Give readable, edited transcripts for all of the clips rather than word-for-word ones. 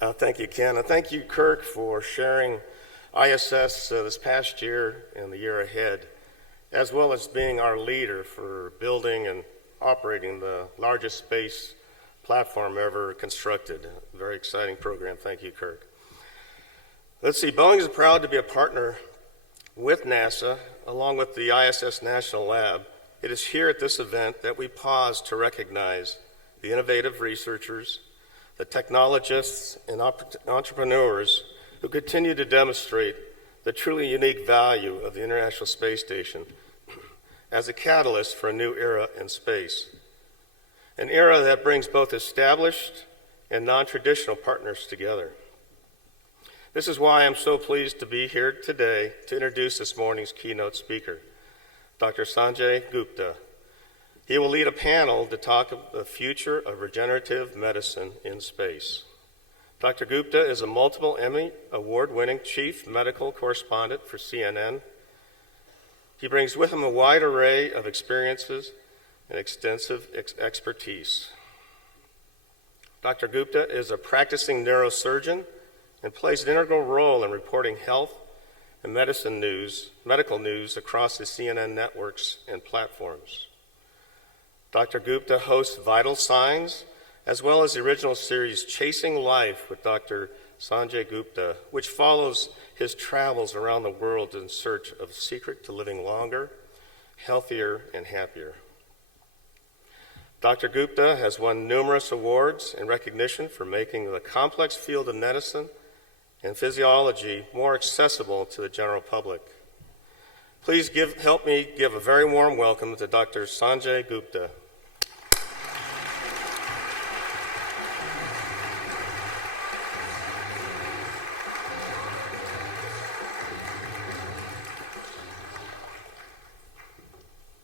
Thank you, Ken. And thank you, Kirk, for sharing ISS this past year and the year ahead, as well as being our leader for building and operating the largest space platform ever constructed. Very exciting program. Thank you, Kirk. Let's see, Boeing is proud to be a partner with NASA, along with the ISS National Lab. It is here at this event that we pause to recognize the innovative researchers, the technologists, and entrepreneurs who continue to demonstrate the truly unique value of the International Space Station as a catalyst for a new era in space. An era that brings both established and non-traditional partners together. This is why I'm so pleased to be here today to introduce this morning's keynote speaker, Dr. Sanjay Gupta. He will lead a panel to talk about the future of regenerative medicine in space. Dr. Gupta is a multiple Emmy award-winning chief medical correspondent for CNN. He brings with him a wide array of experiences and extensive expertise. Dr. Gupta is a practicing neurosurgeon and plays an integral role in reporting health and medical news across the CNN networks and platforms. Dr. Gupta hosts Vital Signs, as well as the original series Chasing Life with Dr. Sanjay Gupta, which follows his travels around the world in search of a secret to living longer, healthier, and happier. Dr. Gupta has won numerous awards and recognition for making the complex field of medicine and physiology more accessible to the general public. Please help me give a very warm welcome to Dr. Sanjay Gupta.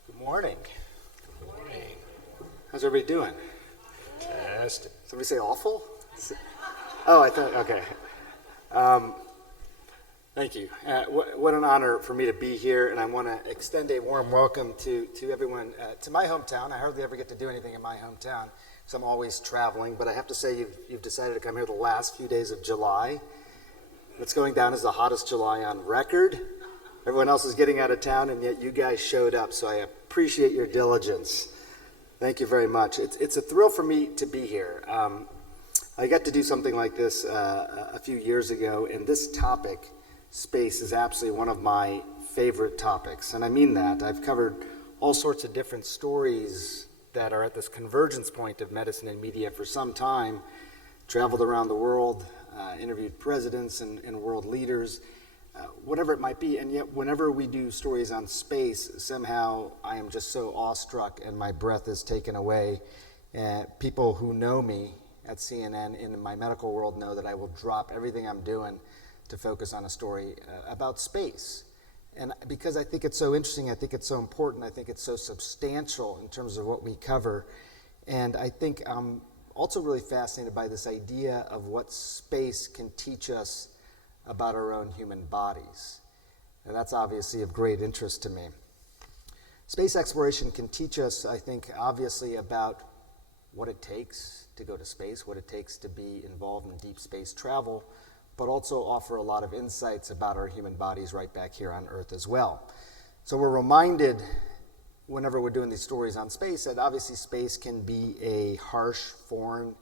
Good morning. How's everybody doing? Fantastic. Somebody say awful? Oh, I thought, okay. Thank you. What an honor for me to be here, and I want to extend a warm welcome to everyone to my hometown. I hardly ever get to do anything in my hometown, because I'm always traveling, but I have to say you've decided to come here the last few days of July. It's going down as the hottest July on record. Everyone else is getting out of town, and yet you guys showed up, so I appreciate your diligence. Thank you very much. It's a thrill for me to be here. I got to do something like this a few years ago, and this topic, space, is absolutely one of my favorite topics. And I mean that. I've covered all sorts of different stories that are at this convergence point of medicine and media for some time, traveled around the world, interviewed presidents and world leaders, whatever it might be. And yet whenever we do stories on space, somehow I am just so awestruck and my breath is taken away. People who know me at CNN in my medical world know that I will drop everything I'm doing to focus on a story about space. And because I think it's so interesting, I think it's so important, I think it's so substantial in terms of what we cover. And I think I'm also really fascinated by this idea of what space can teach us about our own human bodies. And that's obviously of great interest to me. Space exploration can teach us, I think, obviously about what it takes to go to space, what it takes to be involved in deep space travel, but also offer a lot of insights about our human bodies right back here on Earth as well. So we're reminded whenever we're doing these stories on space that obviously space can be a harsh, foreign,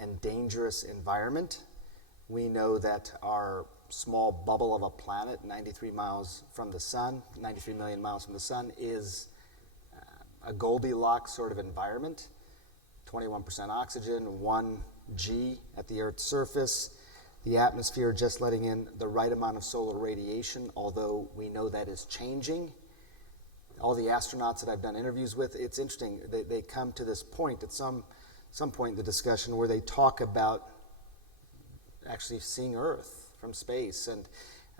and dangerous environment. We know that our small bubble of a planet, 93 miles from the sun, 93 million miles from the sun, is a Goldilocks sort of environment. 21% oxygen, 1 G at the Earth's surface, the atmosphere just letting in the right amount of solar radiation, although we know that is changing. All the astronauts that I've done interviews with, it's interesting, they come to this point at some point in the discussion where they talk about actually seeing Earth from space, and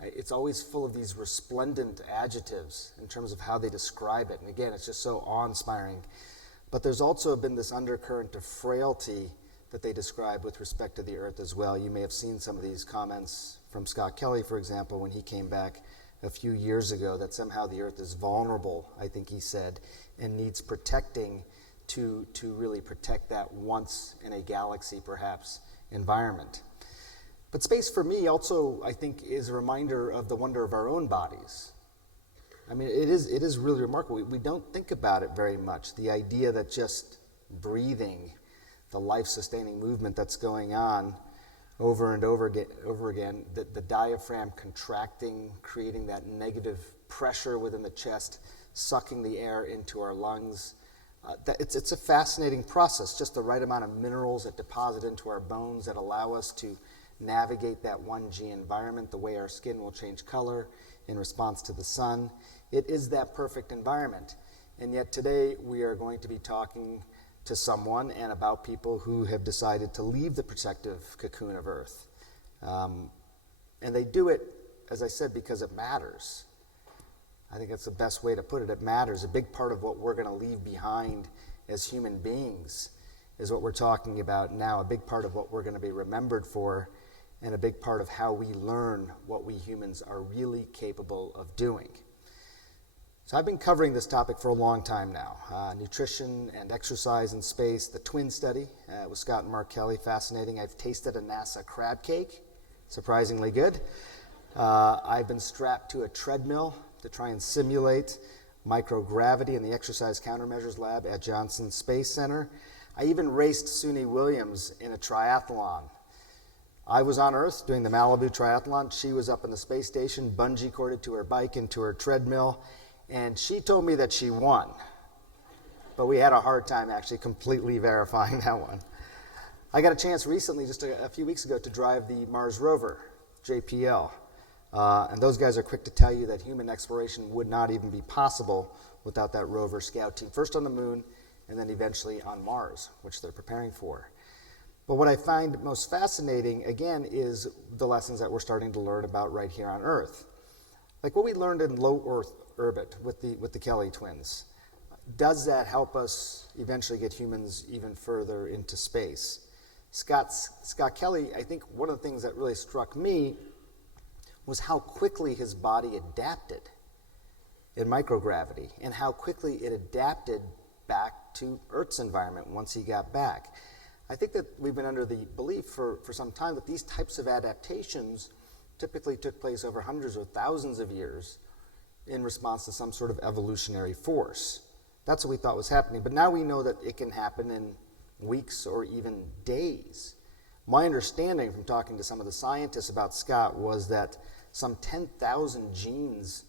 it's always full of these resplendent adjectives in terms of how they describe it, and again, it's just so awe-inspiring. But there's also been this undercurrent of frailty that they describe with respect to the Earth as well. You may have seen some of these comments from Scott Kelly, for example, when he came back a few years ago, that somehow the Earth is vulnerable, I think he said, and needs protecting to really protect that once in a galaxy, perhaps, environment. But space for me also, I think, is a reminder of the wonder of our own bodies. I mean, it is really remarkable. We don't think about it very much. The idea that just breathing, the life-sustaining movement that's going on over and over again, the diaphragm contracting, creating that negative pressure within the chest, sucking the air into our lungs. It's a fascinating process, just the right amount of minerals that deposit into our bones that allow us to navigate that 1G environment, the way our skin will change color in response to the sun. It is that perfect environment. And yet today we are going to be talking to someone and about people who have decided to leave the protective cocoon of Earth. And they do it, as I said, because it matters. I think that's the best way to put it. It matters. A big part of what we're going to leave behind as human beings is what we're talking about now. A big part of what we're going to be remembered for, and a big part of how we learn what we humans are really capable of doing. So I've been covering this topic for a long time now. Nutrition and exercise in space, the twin study with Scott and Mark Kelly, fascinating. I've tasted a NASA crab cake, surprisingly good. I've been strapped to a treadmill to try and simulate microgravity in the exercise countermeasures lab at Johnson Space Center. I even raced Suni Williams in a triathlon. I was on Earth doing the Malibu triathlon. She was up in the space station, bungee corded to her bike and to her treadmill, and she told me that she won. But we had a hard time actually completely verifying that one. I got a chance recently, just a few weeks ago, to drive the Mars rover, JPL. And those guys are quick to tell you that human exploration would not even be possible without that rover scout team, first on the moon and then eventually on Mars, which they're preparing for. But what I find most fascinating, again, is the lessons that we're starting to learn about right here on Earth. Like what we learned in low Earth orbit with the Kelly twins. Does that help us eventually get humans even further into space? Scott Kelly, I think one of the things that really struck me was how quickly his body adapted in microgravity and how quickly it adapted back to Earth's environment once he got back. I think that we've been under the belief for some time that these types of adaptations typically took place over hundreds or thousands of years in response to some sort of evolutionary force. That's what we thought was happening. But now we know that it can happen in weeks or even days. My understanding from talking to some of the scientists about Scott was that some 10,000 genes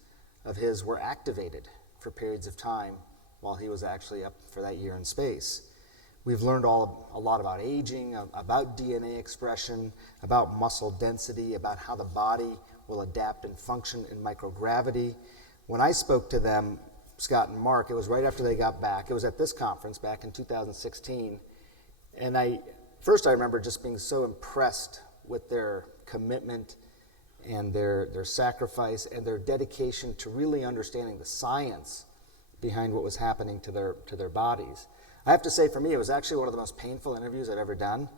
of his were activated for periods of time while he was actually up for that year in space. We've learned a lot about aging, about DNA expression, about muscle density, about how the body will adapt and function in microgravity. When I spoke to them, Scott and Mark, it was right after they got back. It was at this conference back in 2016. And I remember just being so impressed with their commitment and their sacrifice and their dedication to really understanding the science behind what was happening to their bodies. I have to say, for me, it was actually one of the most painful interviews I've ever done,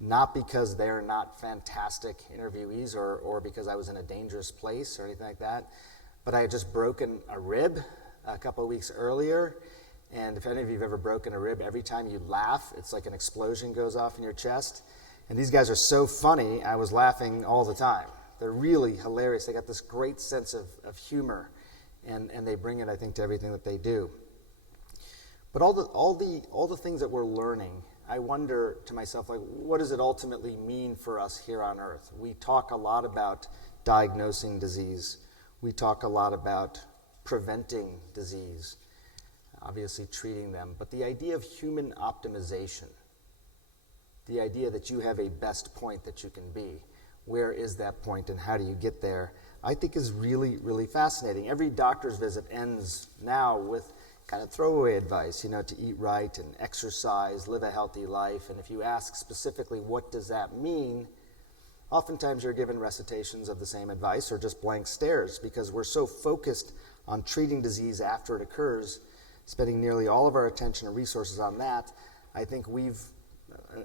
not because they're not fantastic interviewees or because I was in a dangerous place or anything like that, but I had just broken a rib a couple of weeks earlier, and if any of you have ever broken a rib, every time you laugh, it's like an explosion goes off in your chest. And these guys are so funny, I was laughing all the time. They're really hilarious. They got this great sense of humor, and they bring it, I think, to everything that they do. But all the things that we're learning, I wonder to myself, like, what does it ultimately mean for us here on Earth? We talk a lot about diagnosing disease. We talk a lot about preventing disease, obviously treating them. But the idea of human optimization, the idea that you have a best point that you can be, where is that point and how do you get there, I think is really, really fascinating. Every doctor's visit ends now with kind of throwaway advice, to eat right and exercise, live a healthy life. And if you ask specifically, what does that mean? Oftentimes you're given recitations of the same advice or just blank stares because we're so focused on treating disease after it occurs, spending nearly all of our attention and resources on that. I think we've,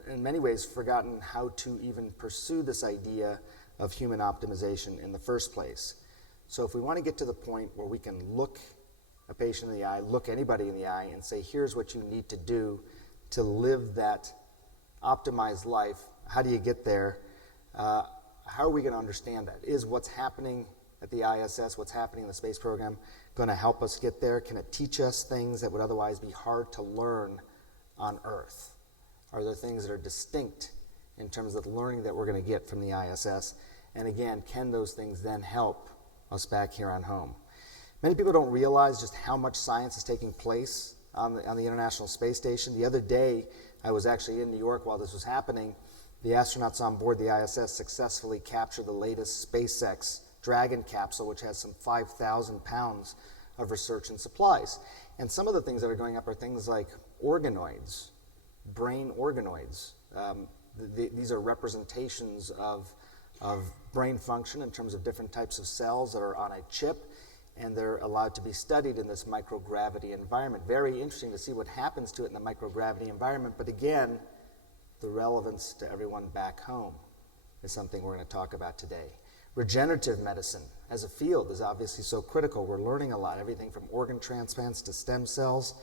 in many ways, forgotten how to even pursue this idea of human optimization in the first place. So if we want to get to the point where we can look a patient in the eye, look anybody in the eye and say, here's what you need to do to live that optimized life. How do you get there? how are we going to understand that? Is what's happening at the ISS, what's happening in the space program, going to help us get there? Can it teach us things that would otherwise be hard to learn on Earth? Are there things that are distinct in terms of the learning that we're going to get from the ISS? And again, can those things then help us back here on home? Many people don't realize just how much science is taking place on the International Space Station. The other day, I was actually in New York while this was happening. The astronauts on board the ISS successfully captured the latest SpaceX Dragon capsule, which has some 5,000 pounds of research and supplies. And some of the things that are going up are things like organoids, brain organoids. These are representations of brain function in terms of different types of cells that are on a chip, and they're allowed to be studied in this microgravity environment. Very interesting to see what happens to it in the microgravity environment, but again, the relevance to everyone back home is something we're going to talk about today. Regenerative medicine as a field is obviously so critical. We're learning a lot, everything from organ transplants to stem cells.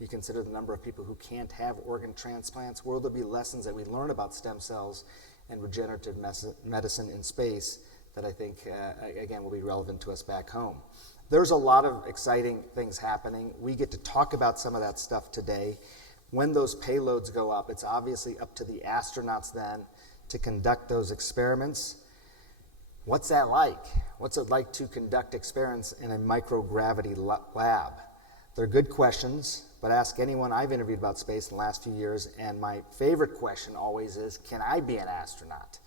You consider the number of people who can't have organ transplants. Will there be lessons that we learn about stem cells and regenerative medicine in space that I think, again, will be relevant to us back home? There's a lot of exciting things happening. We get to talk about some of that stuff today. When those payloads go up, it's obviously up to the astronauts then to conduct those experiments. What's that like? What's it like to conduct experiments in a microgravity lab? They're good questions, but ask anyone I've interviewed about space in the last few years, and my favorite question always is, can I be an astronaut?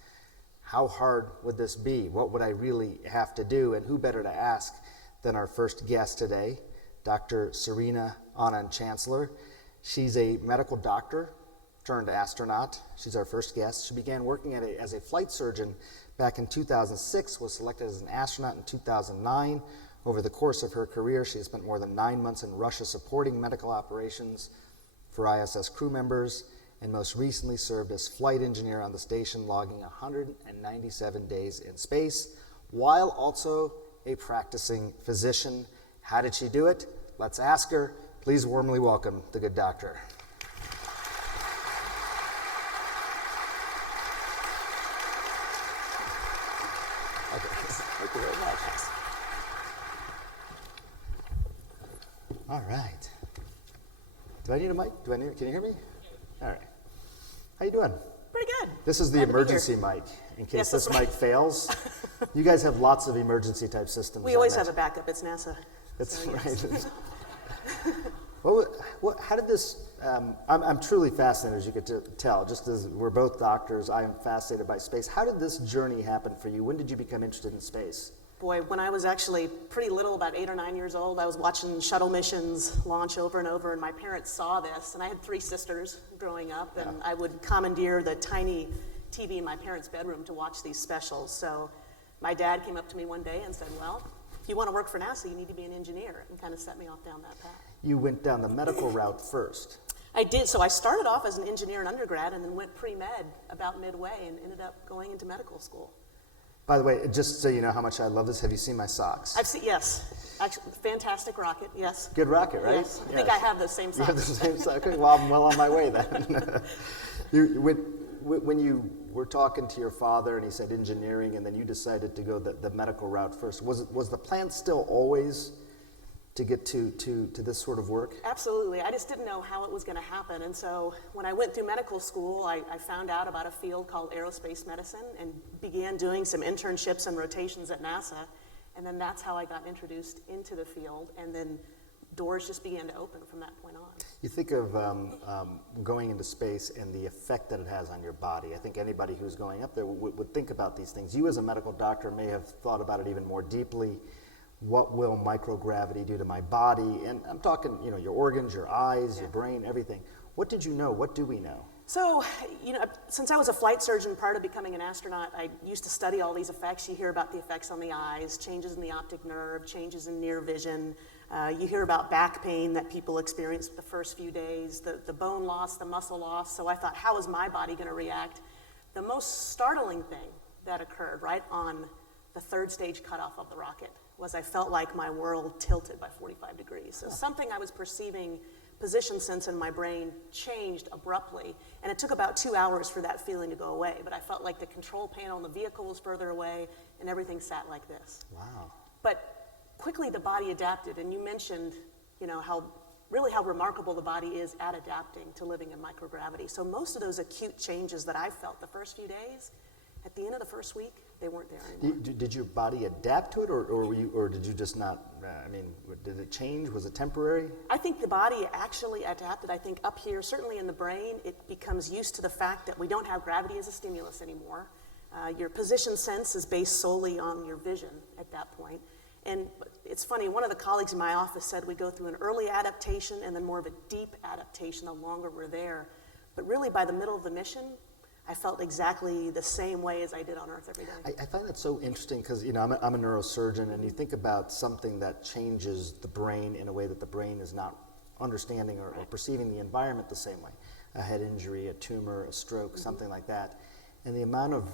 How hard would this be? What would I really have to do? And who better to ask than our first guest today, Dr. Serena Anand, Chancellor. She's a medical doctor turned astronaut. She's our first guest. She began working as a flight surgeon back in 2006, was selected as an astronaut in 2009. Over the course of her career, she has spent more than 9 months in Russia supporting medical operations for ISS crew members, and most recently served as flight engineer on the station, logging 197 days in space, while also a practicing physician. How did she do it? Let's ask her. Please warmly welcome the good doctor. Okay. Thank you very much. All right. Do I need a mic? Can you hear me? All right. How you doing? Pretty good. This is the emergency mic, in case Yes, this that's right. mic fails. You guys have lots of emergency type systems. We always have a backup. It's NASA. That's So, yes. right. How did this, I'm truly fascinated, as you could tell, just as we're both doctors, I am fascinated by space. How did this journey happen for you? When did you become interested in space? Boy, when I was actually pretty little, about 8 or 9 years old, I was watching shuttle missions launch over and over, and my parents saw this, and I had 3 sisters growing up, and I would commandeer the tiny TV in my parents' bedroom to watch these specials. So my dad came up to me one day and said, well, if you want to work for NASA, you need to be an engineer, and kind of set me off down that path. You went down the medical route first. I did. So I started off as an engineer in undergrad and then went pre-med about midway and ended up going into medical school. By the way, just so you know how much I love this, have you seen my socks? I've seen, yes. Actually, fantastic rocket, yes. Good rocket, right? Yes. I think I have the same You have the socks. same socks? Okay, well, I'm well on my way then. When you were talking to your father and he said engineering, and then you decided to go the medical route first, was the plan still always to get to this sort of work? Absolutely. I just didn't know how it was going to happen. And so when I went through medical school, I found out about a field called aerospace medicine and began doing some internships and rotations at NASA. And then that's how I got introduced into the field. And then doors just began to open from that point on. You think of going into space and the effect that it has on your body. I think anybody who's going up there would think about these things. You as a medical doctor may have thought about it even more deeply. What will microgravity do to my body? And I'm talking, your organs, your eyes, your brain, everything. What did you know? What do we know? So, since I was a flight surgeon prior to becoming an astronaut, I used to study all these effects. You hear about the effects on the eyes, changes in the optic nerve, changes in near vision. You hear about back pain that people experience the first few days, the bone loss, the muscle loss. So I thought, how is my body going to react? The most startling thing that occurred right on the 3rd stage cutoff of the rocket was I felt like my world tilted by 45 degrees. So something I was perceiving position sense in my brain changed abruptly. And it took about 2 hours for that feeling to go away. But I felt like the control panel on the vehicle was further away, and everything sat like this. Wow. But quickly the body adapted, and you mentioned, how remarkable the body is at adapting to living in microgravity. So most of those acute changes that I felt the first few days, at the end of the first week, they weren't there anymore. Did your body adapt to it, or did you just not? Did it change? Was it temporary? I think the body actually adapted. I think up here, certainly in the brain, it becomes used to the fact that we don't have gravity as a stimulus anymore. Your position sense is based solely on your vision at that point. And it's funny, one of the colleagues in my office said we go through an early adaptation and then more of a deep adaptation the longer we're there. But really, by the middle of the mission, I felt exactly the same way as I did on Earth every day. I find that so interesting because, I'm a neurosurgeon, and you think about something that changes the brain in a way that the brain is not understanding or perceiving the environment the same way. A head injury, a tumor, a stroke, something like that. And the amount of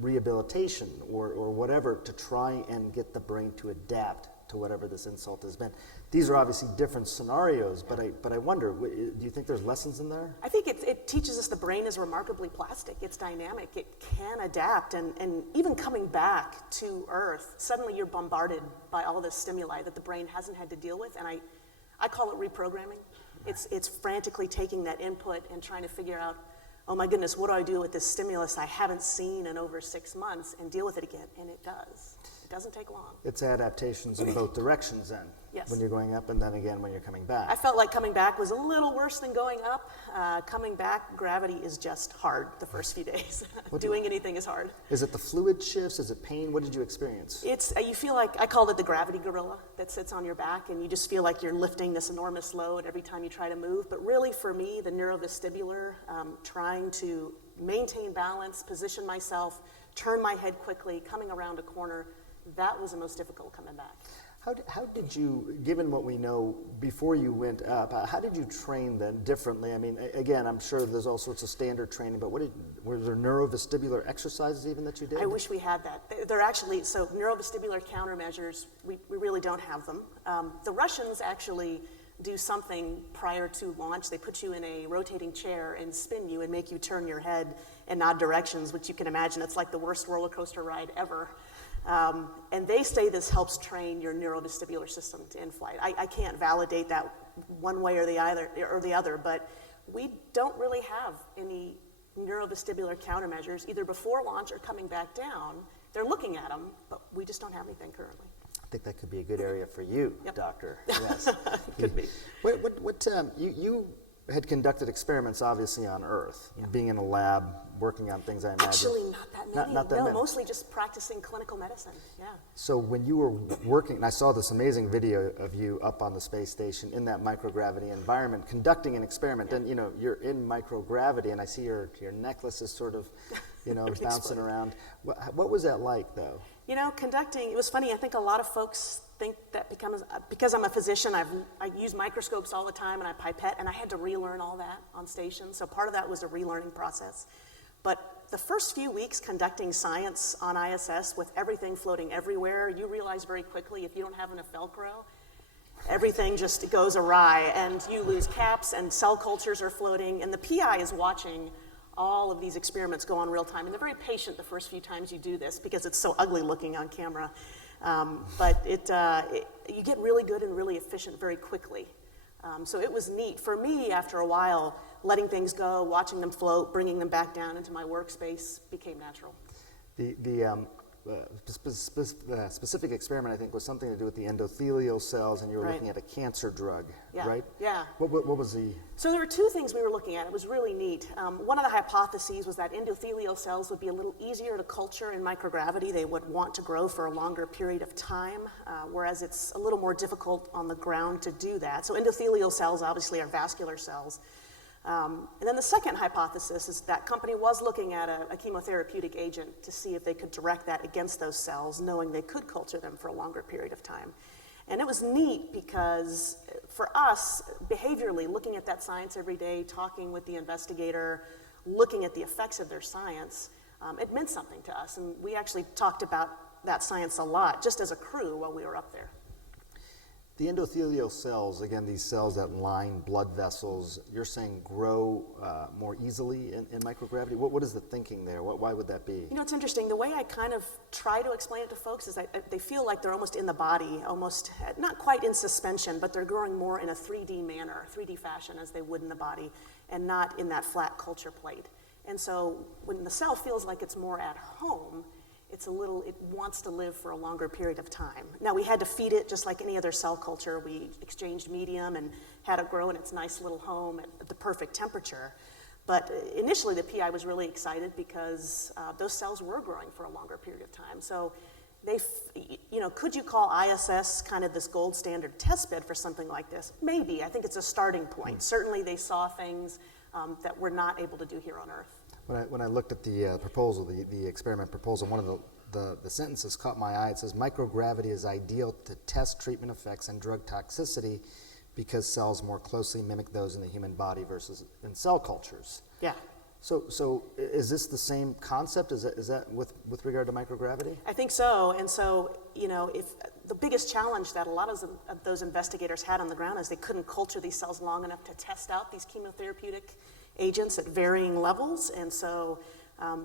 rehabilitation or whatever to try and get the brain to adapt to whatever this insult has been. These are obviously different scenarios, but I wonder, do you think there's lessons in there? I think it teaches us the brain is remarkably plastic. It's dynamic. It can adapt. And even coming back to Earth, suddenly you're bombarded by all this stimuli that the brain hasn't had to deal with. And I call it reprogramming. It's frantically taking that input and trying to figure out, oh my goodness, what do I do with this stimulus I haven't seen in over 6 months, and deal with it again? And it does. It doesn't take long. It's adaptations in both directions then. Yes. When you're going up and then again when you're coming back. I felt like coming back was a little worse than going up. Coming back, gravity is just hard the first few days. Doing anything is hard. Is it the fluid shifts? Is it pain? What did you experience? You feel like, I called it the gravity gorilla that sits on your back, and you just feel like you're lifting this enormous load every time you try to move. But really for me, the neurovestibular, trying to maintain balance, position myself, turn my head quickly, coming around a corner, that was the most difficult coming back. How did you, given what we know before you went up, how did you train then differently? I mean, again, I'm sure there's all sorts of standard training, but were there neurovestibular exercises even that you did? I wish we had that. They're actually, so neurovestibular countermeasures, we really don't have them. The Russians actually do something prior to launch. They put you in a rotating chair and spin you and make you turn your head in odd directions, which you can imagine, it's like the worst roller coaster ride ever. And they say this helps train your neurovestibular system to in-flight. I can't validate that one way or the other, but we don't really have any neurovestibular countermeasures, either before launch or coming back down. They're looking at them, but we just don't have anything currently. I think that could be a good area for you, Yep. Doctor. Yes. Could be. You had conducted experiments, obviously, on Earth, being in a lab, working on things, I imagine. Actually, not that many. Not that many. Mostly just practicing clinical medicine, yeah. So when you were working, and I saw this amazing video of you up on the space station in that microgravity environment, conducting an experiment, and you're in microgravity, and I see your necklace is sort of, bouncing around. What was that like, though? Conducting, it was funny, I think a lot of folks think that because I'm a physician, I use microscopes all the time and I pipette, and I had to relearn all that on station. So part of that was a relearning process. But the first few weeks conducting science on ISS with everything floating everywhere, you realize very quickly if you don't have enough Velcro, everything just goes awry and you lose caps and cell cultures are floating, and the PI is watching all of these experiments go on real time. And they're very patient the first few times you do this because it's so ugly looking on camera. But you get really good and really efficient very quickly. So it was neat. For me, after a while, letting things go, watching them float, bringing them back down into my workspace became natural. The specific experiment, I think, was something to do with the endothelial cells, and you were looking at a cancer drug, right? Yeah. What was the... So there were two things we were looking at. It was really neat. One of the hypotheses was that endothelial cells would be a little easier to culture in microgravity. They would want to grow for a longer period of time, whereas it's a little more difficult on the ground to do that. So endothelial cells obviously are vascular cells. And then the second hypothesis is that company was looking at a chemotherapeutic agent to see if they could direct that against those cells, knowing they could culture them for a longer period of time. And it was neat because for us, behaviorally, looking at that science every day, talking with the investigator, looking at the effects of their science, it meant something to us. And we actually talked about that science a lot, just as a crew while we were up there. The endothelial cells, again, these cells that line blood vessels, you're saying grow more easily in microgravity? What is the thinking there? Why would that be? You know, it's interesting. The way I kind of try to explain it to folks is that they feel like they're almost in the body, almost not quite in suspension, but they're growing more in a 3D manner, 3D fashion as they would in the body, and not in that flat culture plate. And so when the cell feels like it's more at home, it wants to live for a longer period of time. Now, we had to feed it just like any other cell culture. We exchanged medium and had it grow in its nice little home at the perfect temperature. But initially, the PI was really excited because those cells were growing for a longer period of time. So could you call ISS kind of this gold standard test bed for something like this? Maybe. I think it's a starting point. Certainly, they saw things that we're not able to do here on Earth. When I looked at the proposal, the experiment proposal, one of the sentences caught my eye. It says, microgravity is ideal to test treatment effects and drug toxicity because cells more closely mimic those in the human body versus in cell cultures. Yeah. So is this the same concept? Is that with regard to microgravity? I think so. And so, if the biggest challenge that a lot of those investigators had on the ground is they couldn't culture these cells long enough to test out these chemotherapeutic agents at varying levels, and so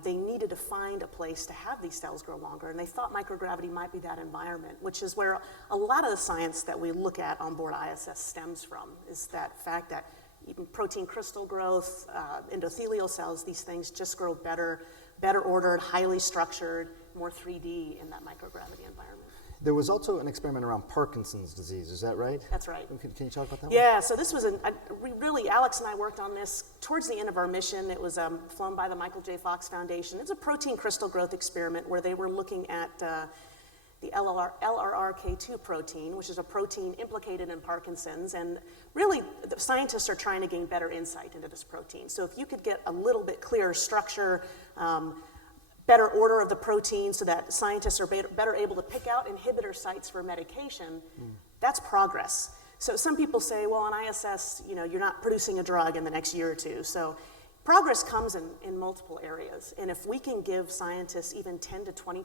they needed to find a place to have these cells grow longer, and they thought microgravity might be that environment, which is where a lot of the science that we look at on board ISS stems from, is that fact that even protein crystal growth, endothelial cells, these things just grow better ordered, highly structured, more 3D in that microgravity environment. There was also an experiment around Parkinson's disease, is that right? That's right. Can you talk about that Yeah, so this was Alex and I worked on this towards the end of our mission. It was flown by the Michael J. Fox Foundation. It's a protein crystal growth experiment where they were looking at the LRRK2 protein, which is a protein implicated in Parkinson's. And really, the scientists are trying to gain better insight into this protein. So if you could get a little bit clearer structure, better order of the protein so that scientists are better able to pick out inhibitor sites for medication, that's progress. So some people say, well, on ISS, you're not producing a drug in the next year or two. So progress comes in multiple areas. And if we can give scientists even 10 to 20%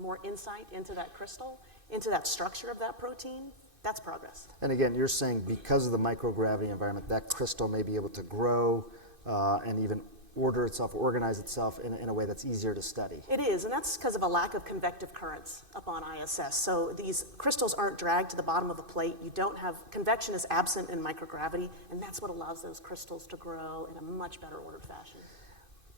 more insight into that crystal, into that structure of that protein, that's progress. And again, you're saying because of the microgravity environment, that crystal may be able to grow and even order itself, organize itself in a way that's easier to study. It is, and that's because of a lack of convective currents up on ISS. So these crystals aren't dragged to the bottom of the plate. Convection is absent in microgravity, and that's what allows those crystals to grow in a much better ordered fashion.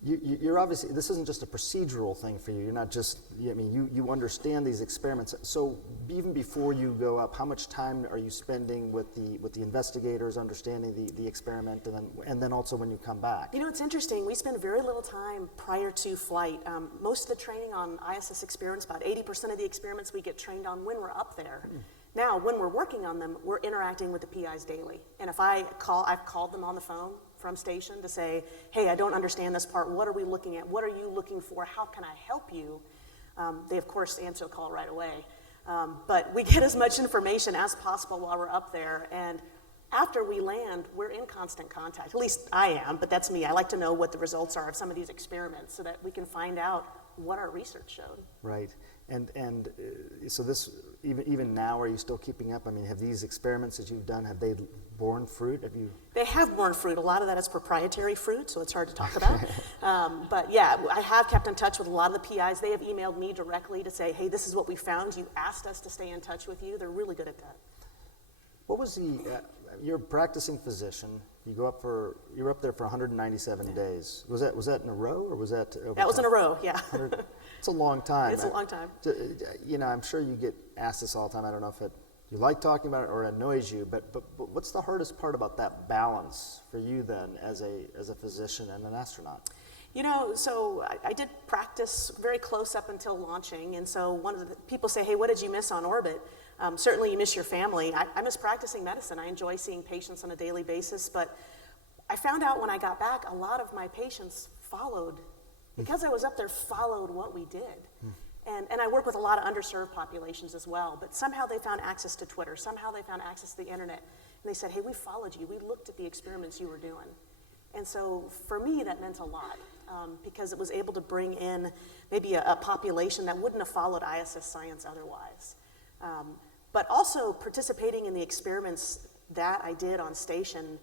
You're obviously, this isn't just a procedural thing for you. You're not just, you understand these experiments. So even before you go up, how much time are you spending with the investigators understanding the experiment, and then also when you come back? It's interesting. We spend very little time prior to flight. Most of the training on ISS experiments, about 80% of the experiments we get trained on when we're up there. Now, when we're working on them, we're interacting with the PIs daily. And if I've called them on the phone from station to say, hey, I don't understand this part. What are we looking at? What are you looking for? How can I help you? They, of course, answer the call right away. But we get as much information as possible while we're up there. And after we land, we're in constant contact. At least I am, but that's me. I like to know what the results are of some of these experiments so that we can find out what our research showed. Right. And so this, even now, are you still keeping up? I mean, have these experiments that you've done, have they borne fruit? They have borne fruit. A lot of that is proprietary fruit, so it's hard to talk about. But yeah, I have kept in touch with a lot of the PIs. They have emailed me directly to say, hey, this is what we found. You asked us to stay in touch with you. They're really good at that. What was you're a practicing physician. You were up there for 197 days. Was that in a row, or was that over That was time? in a row, yeah. It's a long time. It's a long time. I'm sure you get asked this all the time. I don't know if you like talking about it or annoys you, but what's the hardest part about that balance for you then as a physician and an astronaut? So I did practice very close up until launching, and so one of the people say, hey, what did you miss on orbit? Certainly you miss your family. I miss practicing medicine. I enjoy seeing patients on a daily basis, but I found out when I got back, a lot of my patients because I was up there, followed what we did. And I work with a lot of underserved populations as well, but somehow they found access to Twitter, somehow they found access to the internet, and they said, hey, we followed you, we looked at the experiments you were doing. And so for me, that meant a lot, because it was able to bring in maybe a population that wouldn't have followed ISS science otherwise. But also participating in the experiments that I did on station,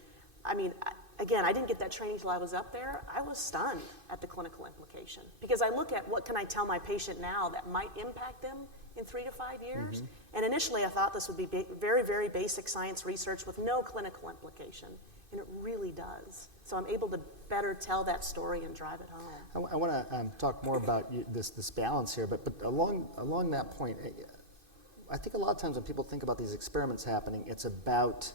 I mean, again, I didn't get that training till I was up there. I was stunned at the clinical implication because I look at what can I tell my patient now that might impact them in 3 to 5 years. And initially I thought this would be very, very basic science research with no clinical implication, and it really does. So I'm able to better tell that story and drive it home. I want to talk more about this balance here, but along that point, I think a lot of times when people think about these experiments happening, it's about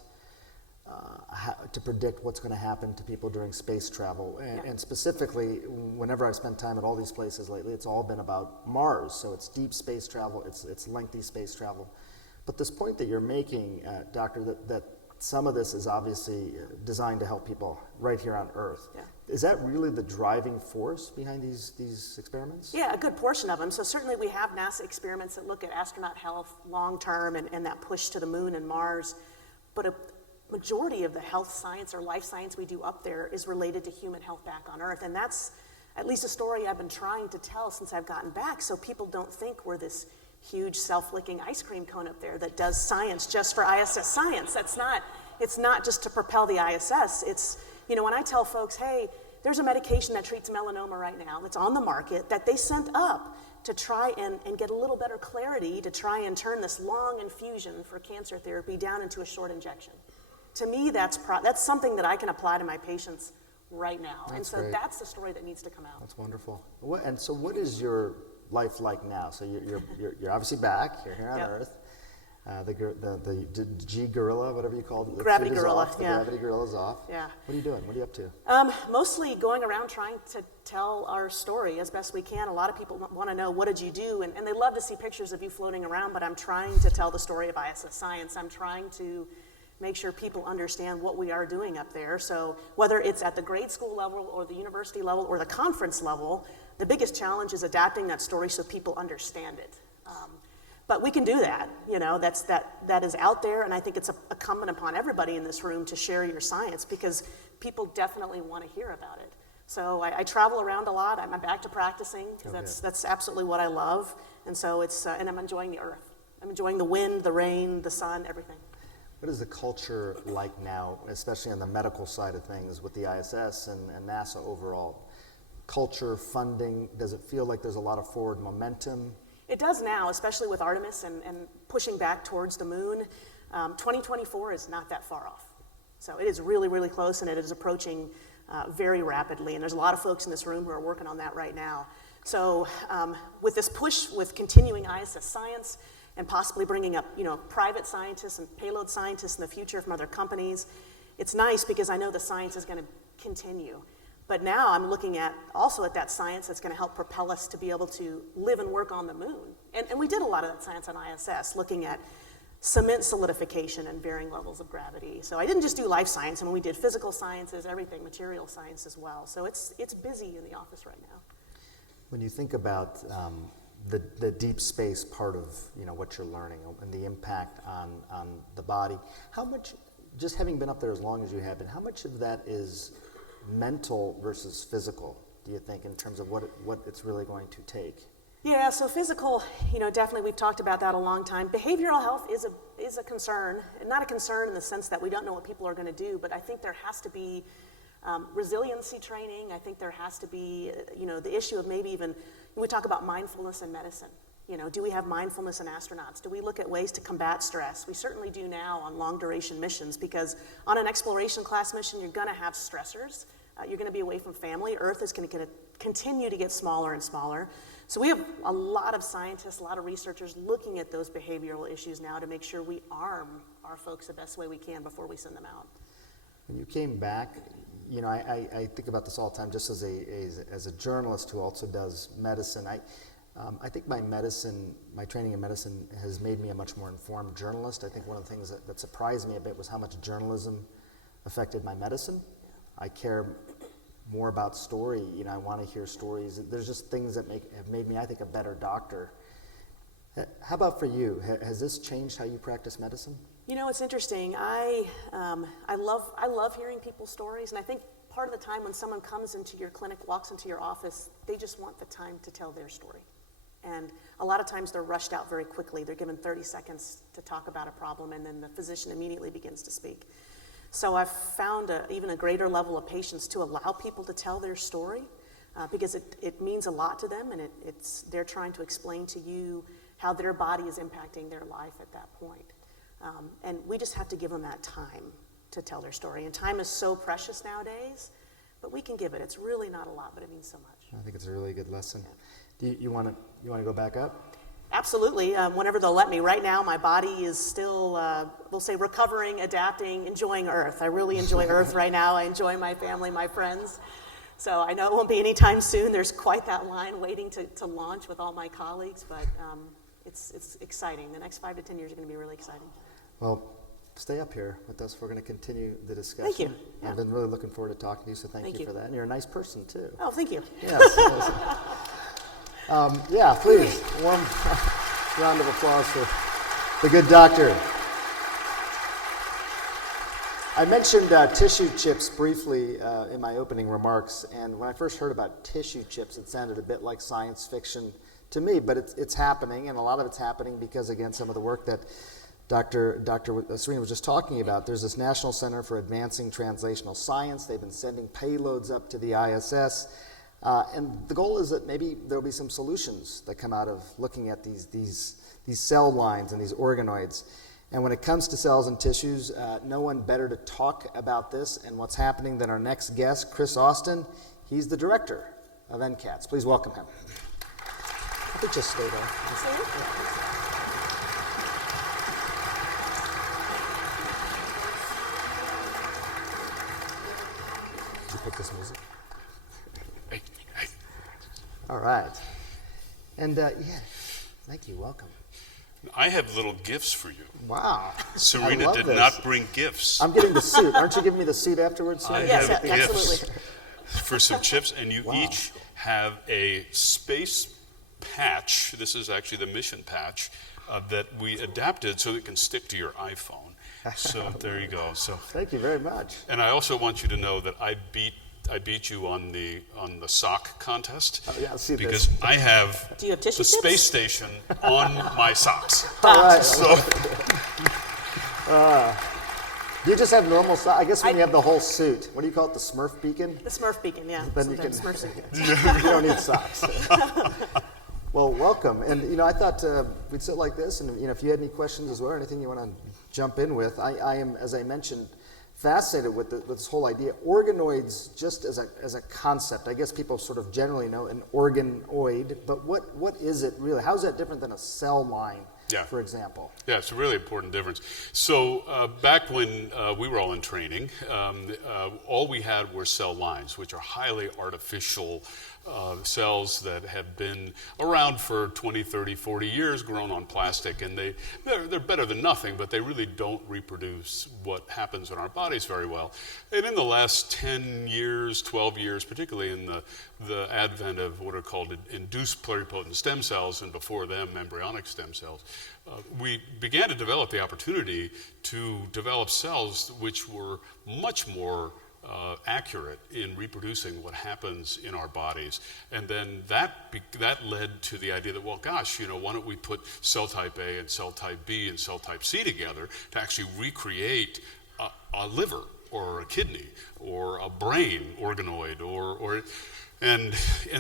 how to predict what's going to happen to people during space travel. And specifically, whenever I've spent time at all these places lately, it's all been about Mars. So it's deep space travel, it's lengthy space travel. But this point that you're making, Doctor, that some of this is obviously designed to help people right here on Earth. Yeah. Is that really the driving force behind these experiments? Yeah, a good portion of them. So certainly we have NASA experiments that look at astronaut health long term and that push to the moon and Mars. But a majority of the health science or life science we do up there is related to human health back on Earth. And that's at least a story I've been trying to tell since I've gotten back, so people don't think we're this huge self-licking ice cream cone up there that does science just for ISS science. It's not just to propel the ISS. It's, you know, when I tell folks, hey, there's a medication that treats melanoma right now that's on the market that they sent up to try and get a little better clarity to try and turn this long infusion for cancer therapy down into a short injection. To me, that's something that I can apply to my patients right now. That's and so great. That's the story that needs to come out. That's wonderful. And so what is your life like now? So you're obviously back. You're here on Yep. Earth. The G gorilla, whatever you called it. Gravity suit is gorilla, off. The yeah. gravity gorilla's off. Yeah. What are you doing? What are you up to? Mostly going around trying to tell our story as best we can. A lot of people want to know, what did you do? And they love to see pictures of you floating around, but I'm trying to tell the story of ISS science. I'm trying to make sure people understand what we are doing up there. So whether it's at the grade school level or the university level or the conference level, the biggest challenge is adapting that story so people understand it. But we can do that, you know, that is out there, and I think it's incumbent upon everybody in this room to share your science because people definitely want to hear about it. So I travel around a lot. I'm back to practicing because that's absolutely what I love, and so and I'm enjoying the Earth. I'm enjoying the wind, the rain, the sun, everything. What is the culture like now, especially on the medical side of things with the ISS and NASA overall? Culture, funding, does it feel like there's a lot of forward momentum? It does now, especially with Artemis and pushing back towards the moon. 2024 is not that far off. So it is really, really close, and it is approaching very rapidly. And there's a lot of folks in this room who are working on that right now. So with this push with continuing ISS science and possibly bringing up, you know, private scientists and payload scientists in the future from other companies, it's nice because I know the science is going to continue. But now I'm looking at also at that science that's going to help propel us to be able to live and work on the moon. And we did a lot of that science on ISS, looking at cement solidification and varying levels of gravity. So I didn't just do life science. I mean, we did physical sciences, everything, material science as well. So it's busy in the office right now. When you think about the deep space part of, you know, what you're learning and the impact on the body, how much, just having been up there as long as you have been, how much of that is mental versus physical, do you think, in terms of what it's really going to take? Yeah, so physical, you know, definitely we've talked about that a long time. Behavioral health is a concern, and not a concern in the sense that we don't know what people are going to do, but I think there has to be resiliency training. I think there has to be, you know, the issue of maybe even, we talk about mindfulness in medicine. You know, do we have mindfulness in astronauts? Do we look at ways to combat stress? We certainly do now on long duration missions because on an exploration class mission, you're going to have stressors. You're going to be away from family. Earth is going to continue to get smaller and smaller. So we have a lot of scientists, a lot of researchers looking at those behavioral issues now to make sure we arm our folks the best way we can before we send them out. When you came back, you know, I think about this all the time just as a journalist who also does medicine. I think my training in medicine has made me a much more informed journalist. I think one of the things that surprised me a bit was how much journalism affected my medicine. I care more about story. You know, I want to hear stories. There's just things that have made me, I think, a better doctor. How about for you? Has this changed how you practice medicine? You know, it's interesting. I love hearing people's stories, and I think part of the time when someone comes into your clinic, walks into your office, they just want the time to tell their story. And a lot of times they're rushed out very quickly. They're given 30 seconds to talk about a problem, and then the physician immediately begins to speak. So I've found even a greater level of patience to allow people to tell their story, because it means a lot to them, and they're trying to explain to you how their body is impacting their life at that point. And we just have to give them that time to tell their story. And time is so precious nowadays, but we can give it. It's really not a lot, but it means so much. I think it's a really good lesson. Do you want to go back up? Absolutely. Whenever they'll let me. Right now, my body is still, we'll say, recovering, adapting, enjoying Earth. I really enjoy Earth right now. I enjoy my family, my friends. So I know it won't be anytime soon. There's quite that line waiting to launch with all my colleagues, but it's exciting. The next 5 to 10 years are going to be really exciting. Well, stay up here with us. We're going to continue the discussion. Thank you. Yeah. I've been really looking forward to talking to you, so thank you for that. And you're a nice person, too. Oh, thank you. Yes. Yeah, please, warm round of applause for the good doctor. I mentioned tissue chips briefly in my opening remarks, and when I first heard about tissue chips, it sounded a bit like science fiction to me, but it's happening, and a lot of it's happening because, again, some of the work that Dr. Serena was just talking about. There's this National Center for Advancing Translational Science. They've been sending payloads up to the ISS. And the goal is that maybe there'll be some solutions that come out of looking at these cell lines and these organoids. And when it comes to cells and tissues, no one better to talk about this and what's happening than our next guest, Chris Austin. He's the director of NCATS. Please welcome him. You could just stay there. Did you pick this music? All right. And yeah, thank you. Welcome. I have little gifts for you. Wow. Serena did not bring gifts. I'm getting the suit. Aren't you giving me the suit afterwards? I Yes, have absolutely. gifts for some chips, and you each have a space patch. This is actually the mission patch that we adapted so it can stick to your iPhone. So there you go. So thank you very much. And I also want you to know that I beat you on the sock contest. Oh, yeah, I see because this. I have Do you have tissue the chips? space station on my socks. All right. So Do you just have normal socks? I guess when you have the whole suit, what do you call it? The Smurf beacon? The Smurf beacon, yeah. Then you can. Smurf beacon. You don't need socks. Well, welcome. And I thought we'd sit like this, and if you had any questions as well, or anything you want to jump in with, I am, as I mentioned, fascinated with this whole idea. Organoids, just as a concept, I guess people sort of generally know an organoid, but what is it really? How is that different than a cell line, for example? Yeah, it's a really important difference. So back when we were all in training, all we had were cell lines, which are highly artificial cells that have been around for 20, 30, 40 years, grown on plastic, and they're better than nothing, but they really don't reproduce what happens in our bodies very well. And in the last 10 years, 12 years, particularly in the advent of what are called induced pluripotent stem cells, and before them embryonic stem cells, we began to develop the opportunity to develop cells which were much more accurate in reproducing what happens in our bodies. And then that led to the idea that, well, gosh, why don't we put cell type A and cell type B and cell type C together to actually recreate a liver or a kidney or a brain organoid and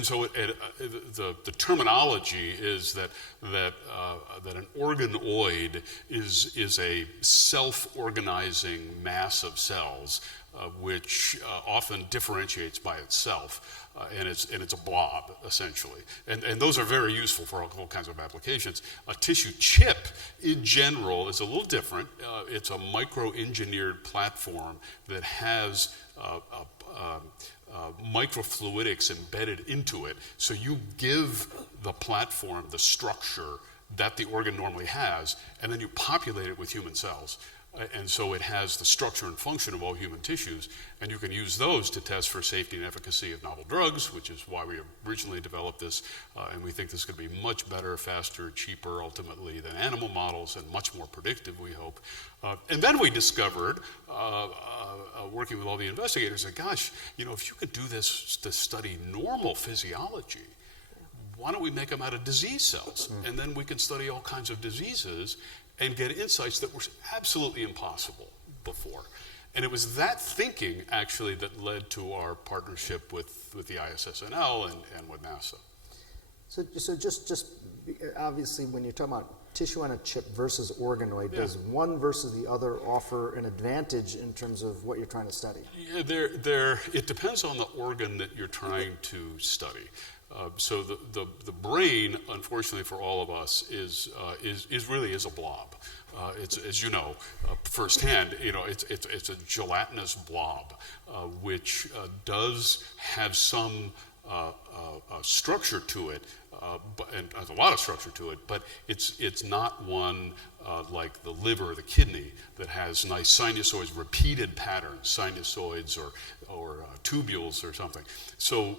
so the terminology is that an organoid is a self-organizing mass of cells which often differentiates by itself, and it's a blob essentially, and those are very useful for all kinds of applications. A tissue chip, in general, is a little different. It's a micro-engineered platform that has microfluidics embedded into it, so you give the platform the structure that the organ normally has, and then you populate it with human cells. And so it has the structure and function of all human tissues, and you can use those to test for safety and efficacy of novel drugs, which is why we originally developed this, and we think this could be much better, faster, cheaper, ultimately, than animal models, and much more predictive, we hope. And then we discovered, working with all the investigators, that gosh, if you could do this to study normal physiology, why don't we make them out of disease cells? And then we can study all kinds of diseases and get insights that were absolutely impossible before. And it was that thinking, actually, that led to our partnership with the ISSNL and with NASA. So just obviously, when you're talking about tissue on a chip versus organoid, does one versus the other offer an advantage in terms of what you're trying to study? Yeah, it depends on the organ that you're trying to study. So the brain, unfortunately for all of us, is really a blob. It's, as you know, firsthand, it's a gelatinous blob, which does have some structure to it, and has a lot of structure to it, but it's not one like the liver or the kidney that has nice sinusoids, repeated patterns, sinusoids or tubules or something. So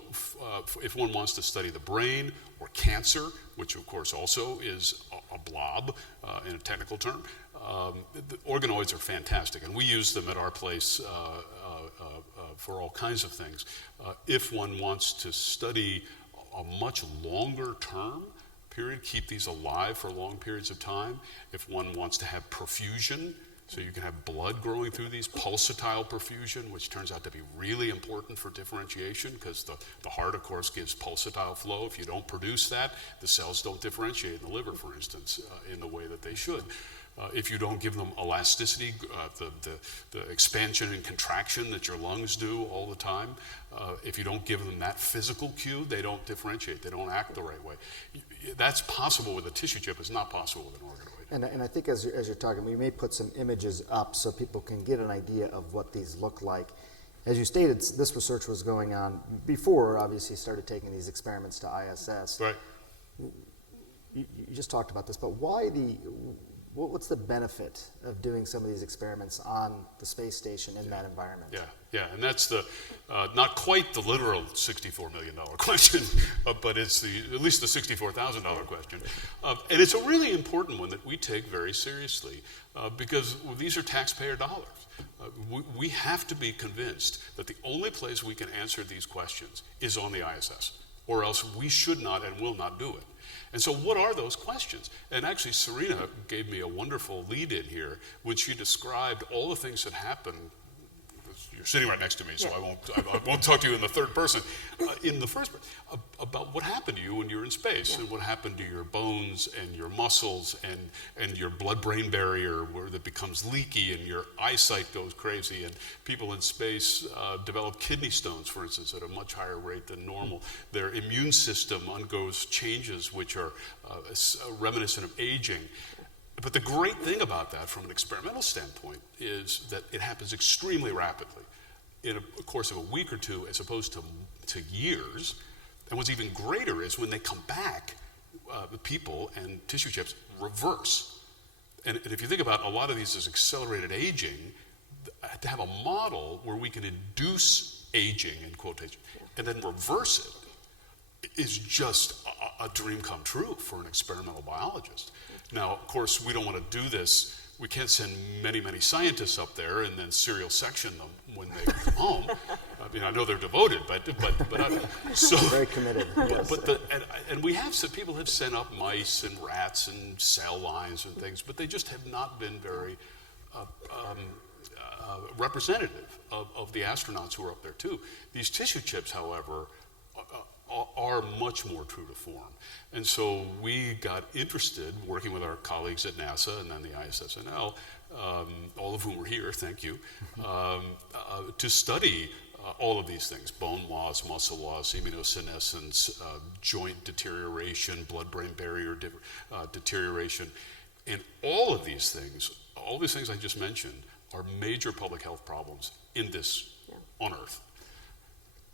if one wants to study the brain or cancer, which of course also is a blob in a technical term, the organoids are fantastic, and we use them at our place for all kinds of things. If one wants to study a much longer term period, keep these alive for long periods of time, if one wants to have perfusion, so you can have blood growing through these, pulsatile perfusion, which turns out to be really important for differentiation, because the heart, of course, gives pulsatile flow. If you don't produce that, the cells don't differentiate in the liver, for instance, in the way that they should. If you don't give them elasticity, the expansion and contraction that your lungs do all the time, if you don't give them that physical cue, they don't differentiate, they don't act the right way. That's possible with a tissue chip, it's not possible with an organoid. And I think as you're talking, we may put some images up so people can get an idea of what these look like. As you stated, this research was going on before, obviously, you started taking these experiments to ISS. Right. You just talked about this, but what's the benefit of doing some of these experiments on the space station in that environment? Yeah, and that's not quite the literal $64 million question, but it's at least the $64,000 question. And it's a really important one that we take very seriously because these are taxpayer dollars. We have to be convinced that the only place we can answer these questions is on the ISS, or else we should not and will not do it. And so what are those questions? And actually, Serena gave me a wonderful lead-in here when she described all the things that happen. You're sitting right next to me, so I won't talk to you in the third person. In the first person, about what happened to you when you were in space, and what happened to your bones and your muscles and your blood-brain barrier that becomes leaky and your eyesight goes crazy, and people in space develop kidney stones, for instance, at a much higher rate than normal. Their immune system undergoes changes which are reminiscent of aging. But the great thing about that from an experimental standpoint is that it happens extremely rapidly in a course of a week or two as opposed to years. And what's even greater is when they come back, the people and tissue chips reverse. And if you think about a lot of these as accelerated aging, to have a model where we can induce aging, in quotation, and then reverse it is just a dream come true for an experimental biologist. Now, of course, we don't want to do this. We can't send many, many scientists up there and then serial section them when they come home. I mean, I know they're devoted, but so very committed. Yes. And we have people have sent up mice and rats and cell lines and things, but they just have not been very representative of the astronauts who are up there too. These tissue chips, however, are much more true to form. And so we got interested, working with our colleagues at NASA and then the ISSNL, all of whom are here, thank you, to study all of these things: bone loss, muscle loss, immunosenescence, joint deterioration, blood-brain barrier deterioration. And all of these things I just mentioned, are major public health problems in this, on Earth.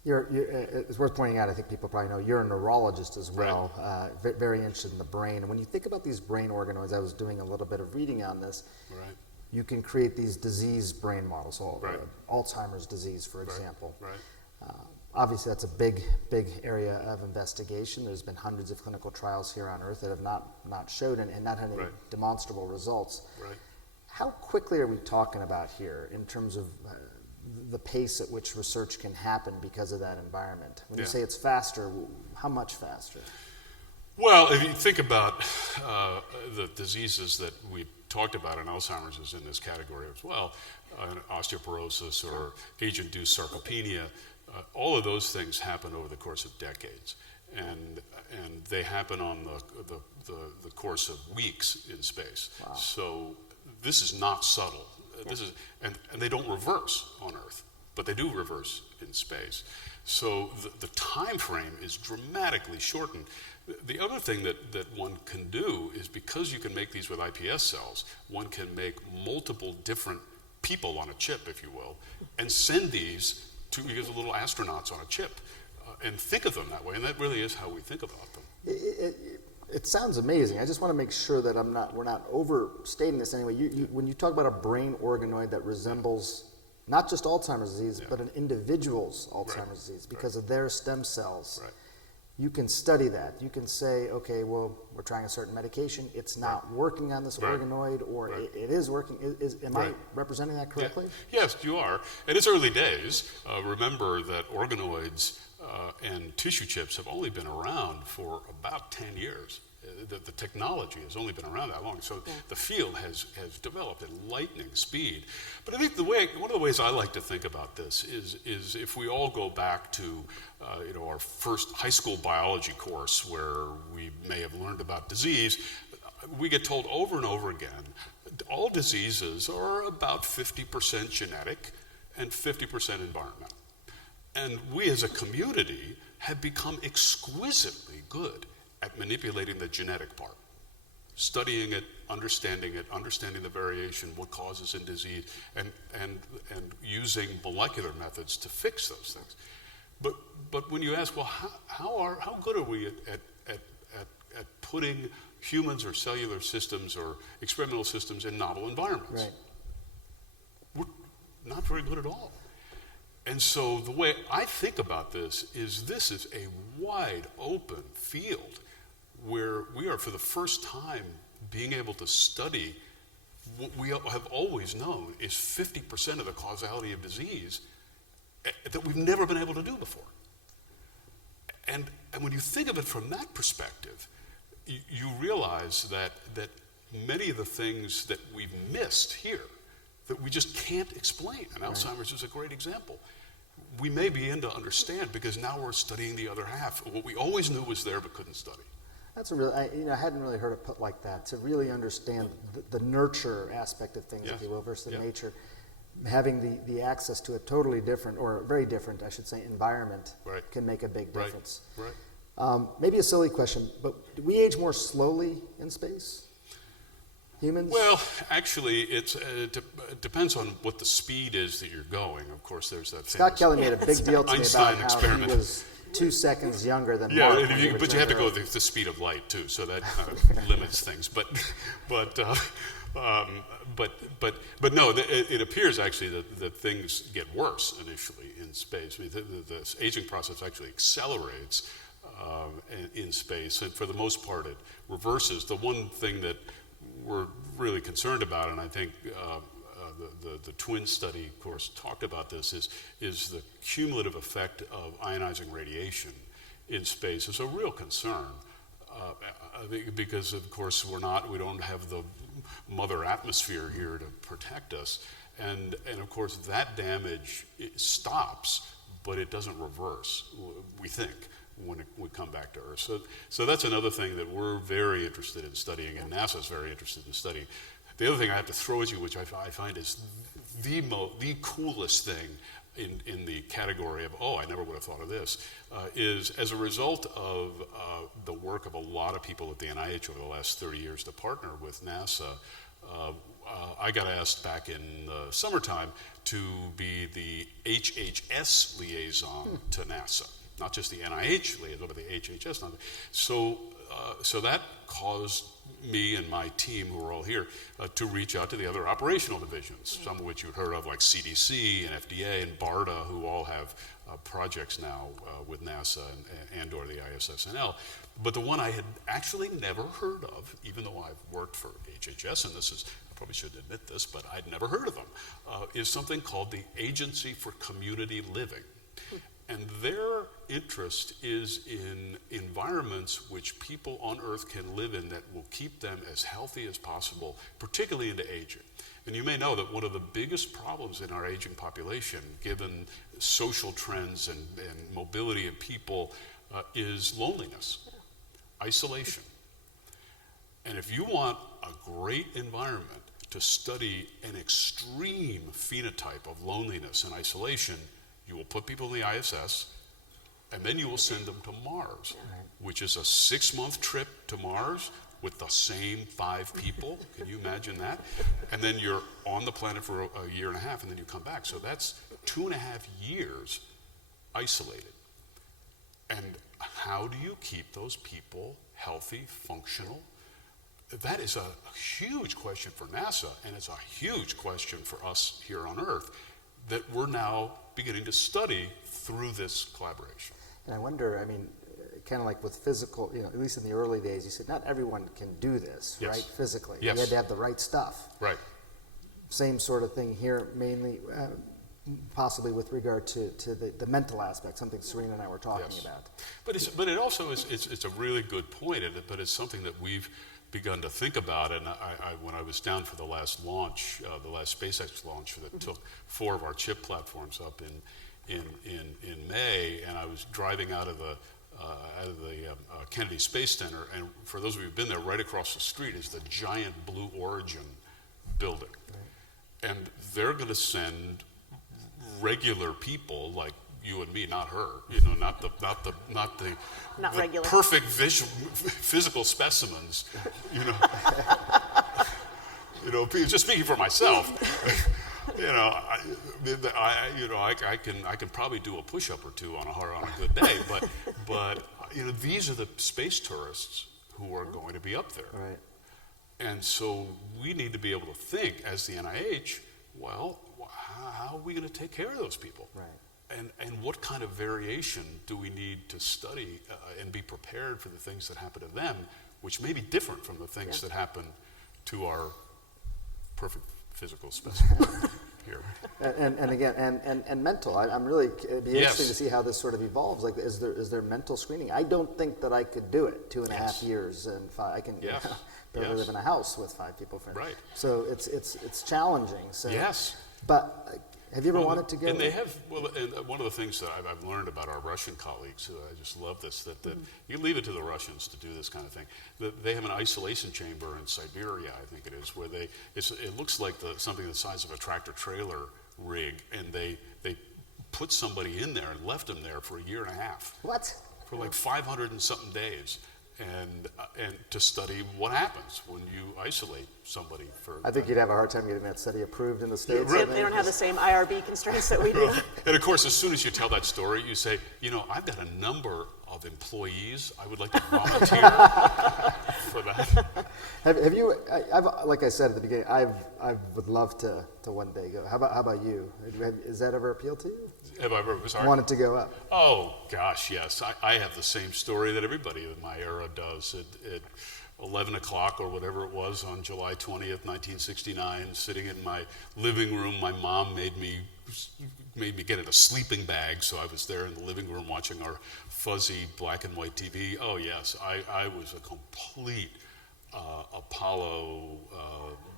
It's worth pointing out, I think people probably know, you're a neurologist as well, right. Very interested in the brain. And when you think about these brain organoids, I was doing a little bit of reading on this, right. You can create these disease brain models, so right. Alzheimer's disease, for example. Right. Obviously, that's a big area of investigation. There's been hundreds of clinical trials here on Earth that have not showed and not had any right. demonstrable results. Right. How quickly are we talking about here in terms of the pace at which research can happen because of that environment? When you say it's faster, how much faster? Well, if you think about the diseases that we talked about, and Alzheimer's is in this category as well, osteoporosis or age-induced sarcopenia, all of those things happen over the course of decades, and they happen on the course of weeks in space. Wow. So this is not subtle. This is, and they don't reverse on Earth, but they do reverse in space. So the time frame is dramatically shortened. The other thing that one can do is, because you can make these with iPS cells, one can make multiple different people on a chip, if you will, and send these to little astronauts on a chip, and think of them that way. And that really is how we think about them. It sounds amazing. I just want to make sure that we're not overstating this anyway. When you talk about a brain organoid that resembles not just Alzheimer's disease, but an individual's Alzheimer's disease because of their stem cells. Right. You can study that. You can say, okay, well, we're trying a certain medication. It's not working on this organoid, or it is working. Am I representing that correctly? Yeah. Yes, you are. And it's early days. Remember that organoids and tissue chips have only been around for about 10 years. The technology has only been around that long, so the field has developed at lightning speed. But I think one of the ways I like to think about this is if we all go back to our first high school biology course, where we may have learned about disease, we get told over and over again, all diseases are about 50% genetic and 50% environmental. And we as a community have become exquisitely good at manipulating the genetic part, studying it, understanding the variation, what causes in disease, and using molecular methods to fix those things. But when you ask, well, how good are we at putting humans or cellular systems or experimental systems in novel environments? Right. We're not very good at all. And so the way I think about this is a wide open field where we are, for the first time, being able to study what we have always known is 50% of the causality of disease that we've never been able to do before. And when you think of it from that perspective, you realize that many of the things that we've missed here, that we just can't explain, and Alzheimer's is a great example, we may begin to understand because now we're studying the other half. What we always knew was there but couldn't study. That's I hadn't really heard it put like that, to really understand the nurture aspect of things, if you will, versus the nature. Having the access to a totally different, or very different, I should say, environment can make a big difference. Right. Maybe a silly question, but do we age more slowly in space? Humans? Well, actually, it depends on what the speed is that you're going. Of course, there's that Scott Kelly made a big deal to me Einstein about experiment. how he was 2 secones younger than Mark. But you have to go the speed of light too, so that kind of limits things. But no, it appears actually that things get worse initially in space. I mean, the aging process actually accelerates in space, and for the most part, it reverses. The one thing that we're really concerned about, and I think the twin study, of course, talked about this, is the cumulative effect of ionizing radiation in space is a real concern. I think because, of course, we don't have the mother atmosphere here to protect us, and of course that damage stops, but it doesn't reverse, we think, when we come back to Earth. So that's another thing that we're very interested in studying, and NASA's very interested in studying. The other thing I have to throw at you, which I find is the coolest thing in the category of, I never would have thought of this, is as a result of the work of a lot of people at the NIH over the last 30 years to partner with NASA, I got asked back in the summertime to be the HHS liaison to NASA. Not just the NIH liaison, but the HHS. So that caused me and my team, who are all here, to reach out to the other operational divisions, some of which you've heard of, like CDC and FDA and BARDA, who all have projects now with NASA and or the ISSNL. But the one I had actually never heard of, even though I've worked for HHS, and I probably shouldn't admit this, but I'd never heard of them, is something called the Agency for Community Living. And their interest is in environments which people on Earth can live in that will keep them as healthy as possible, particularly into aging. And you may know that one of the biggest problems in our aging population, given social trends and mobility of people, is loneliness, isolation. And if you want a great environment to study an extreme phenotype of loneliness and isolation, you will put people in the ISS, and then you will send them to Mars, which is a 6-month trip to Mars with the same 5 people. Can you imagine that? And then you're on the planet for a year and a half, and then you come back. So that's 2.5 years isolated. And how do you keep those people healthy, functional? That is a huge question for NASA, and it's a huge question for us here on Earth that we're now beginning to study through this collaboration. And I wonder, I mean, kind of like with physical, at least in the early days, you said not everyone can do this, Yes. right, physically. Yes. You had to have the right stuff. Right. Same sort of thing here, mainly, possibly with regard to the mental aspect, something Serena and I were talking Yes. about. But it also is, it's a really good point, but it's something that we've begun to think about. And when I was down for the last launch, the last SpaceX launch that took 4 of our chip platforms up in May, and I was driving out of the Kennedy Space Center, and for those of you who've been there, right across the street is the giant Blue Origin building. Right. And they're going to send regular people like you and me, not her, not the perfect physical specimens, just speaking for myself, I can probably do a push-up or 2 on a good day, but these are the space tourists who are going to be up there. Right. And so we need to be able to think as the NIH, well, how are we going to take care of those people? Right. And what kind of variation do we need to study and be prepared for the things that happen to them, which may be different from the things that happen to our perfect physical specimen here. And again, and mental. I'm really, it'd be interesting to see how this sort of evolves. Like, is there mental screening? I don't think that I could do it 2.5 years and 5. I can barely live in a house with 5 people. Right. So it's challenging. So. Yes. But have you ever wanted to go? And they have, and one of the things that I've learned about our Russian colleagues, who I just love this, that you leave it to the Russians to do this kind of thing. They have an isolation chamber in Siberia, I think it is, where it looks like something the size of a tractor trailer rig, and they put somebody in there and left them there for a year and a half. What? For like 500 and something days. And to study what happens when you isolate somebody for. I think you'd have a hard time getting that study approved in the States. Right. They don't have the same IRB constraints that we do. And of course, as soon as you tell that story, you say, I've got a number of employees. I would like to volunteer for that. Have you? Like I said at the beginning, I would love to one day go. How about you? Has that ever appealed to you? Have I ever wanted to go up? Oh gosh, yes. I have the same story that everybody in my era does. At 11 o'clock or whatever it was on July 20th, 1969, sitting in my living room, my mom made me get in a sleeping bag, so I was there in the living room watching our fuzzy black and white TV. Oh yes, I was a complete Apollo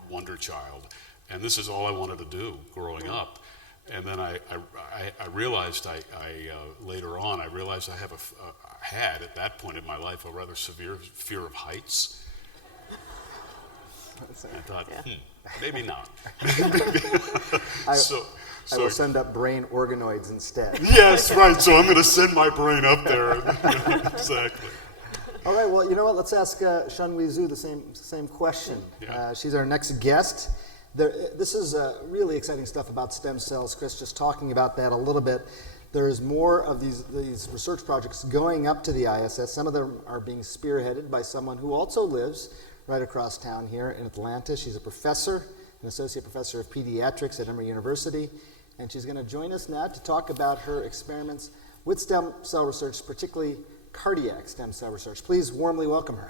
wonder child, and this is all I wanted to do growing up. And then I realized later on I realized I had at that point in my life a rather severe fear of heights. I thought, maybe not. I will send up brain organoids instead. Yes, right. So I'm going to send my brain up there. Exactly. All right. Well, you know what? Let's ask Shanhui Zhu the same question. Yeah. She's our next guest. This is really exciting stuff about stem cells. Chris just talking about that a little bit. There's more of these research projects going up to the ISS. Some of them are being spearheaded by someone who also lives right across town here in Atlanta. She's a professor, an associate professor of pediatrics at Emory University, and she's going to join us now to talk about her experiments with stem cell research, particularly cardiac stem cell research. Please warmly welcome her.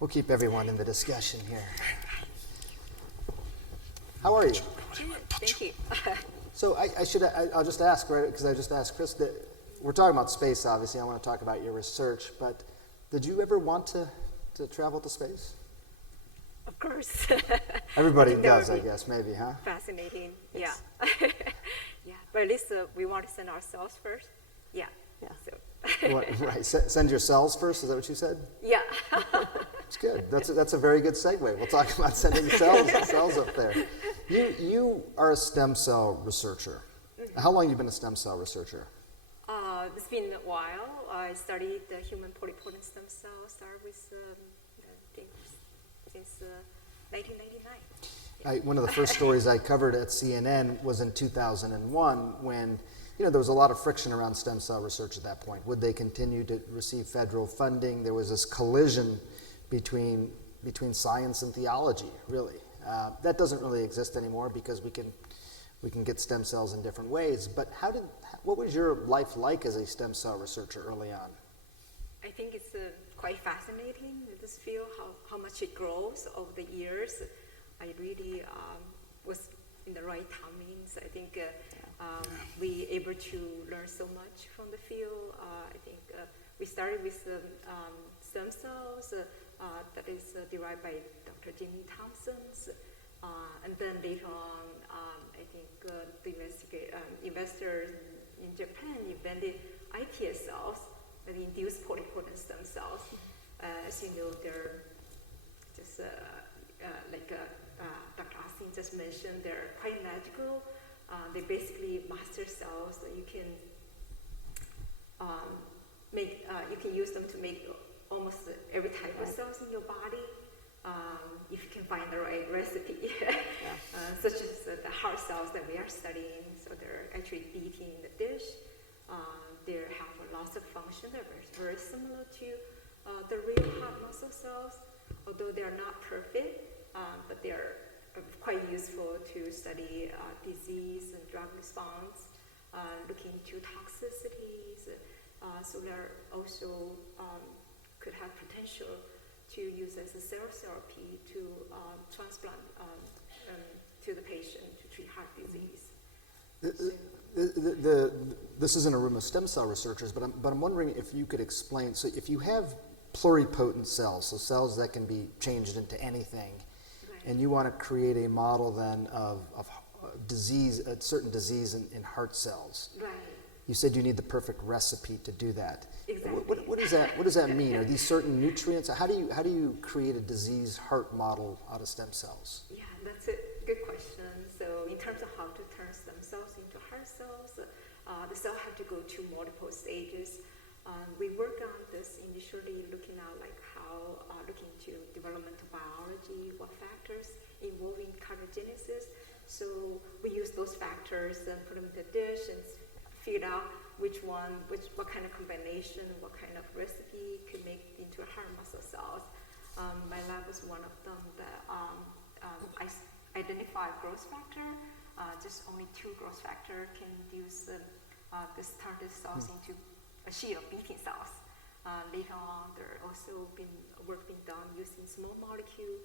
We'll keep everyone in the discussion here. How are you? Thank you. So I'll just ask, right, because I just asked Chris, that we're talking about space, obviously. I want to talk about your research, but did you ever want to travel to space? Of course. Everybody think that does, would I be guess, maybe, huh? Fascinating. Yeah. Yeah. But at least we want to send ourselves first. Yeah. Yeah. So. Right, send your cells first, is that what you said? Yeah. It's good. That's a very good segue. We'll talk about sending cells up there. You are a stem cell researcher. Mm-hmm. How long have you been a stem cell researcher? It's been a while. I studied the human pluripotent stem cell. Started with since 1999. One of the first stories I covered at CNN was in 2001 when there was a lot of friction around stem cell research at that point. Would they continue to receive federal funding? There was this collision between science and theology, really. That doesn't really exist anymore because we can get stem cells in different ways. But what was your life like as a stem cell researcher early on? I think it's quite fascinating, this field, how much it grows over the years. I really was in the right timings. I think we able to learn so much from the field. I think we started with stem cells that is derived by Dr. Jimmy Thompson's. And then later on, I think the investors in Japan invented iPS cells that induce pluripotent stem cells. As you know, they're just like Dr. Austin just mentioned, they're quite magical. They basically master cells that you can you can use them to make almost every type of cells in your body. If you can find the right recipe, such as the heart cells that we are studying. So they're actually beating the dish. They have lots of function that are very similar to the real heart muscle cells, although they are not perfect, but they are quite useful to study disease and drug response, looking into toxicities. So they're also could have potential to use as a cell therapy to transplant to the patient to treat heart disease. This isn't a room of stem cell researchers, but I'm wondering if you could explain. So if you have pluripotent cells, so cells that can be changed into anything, Right. and you want to create a model then of disease, a certain disease in heart cells. Right. You said you need the perfect recipe to do that. Exactly. What does that mean? Are these certain nutrients? How do you create a disease heart model out of stem cells? Yeah, that's a good question. So in terms of how to turn stem cells into heart cells, the cell have to go through multiple stages. We work on this initially looking at looking into developmental biology, what factors involving cardiogenicis. So we use those factors and put them in the dish and figure out what kind of combination, what kind of recipe could make into heart muscle cells. My lab was one of them that I identified growth factor. Just only 2 growth factor can induce this target cells into a sheet of beating cells. Later on, there also been work being done using small molecule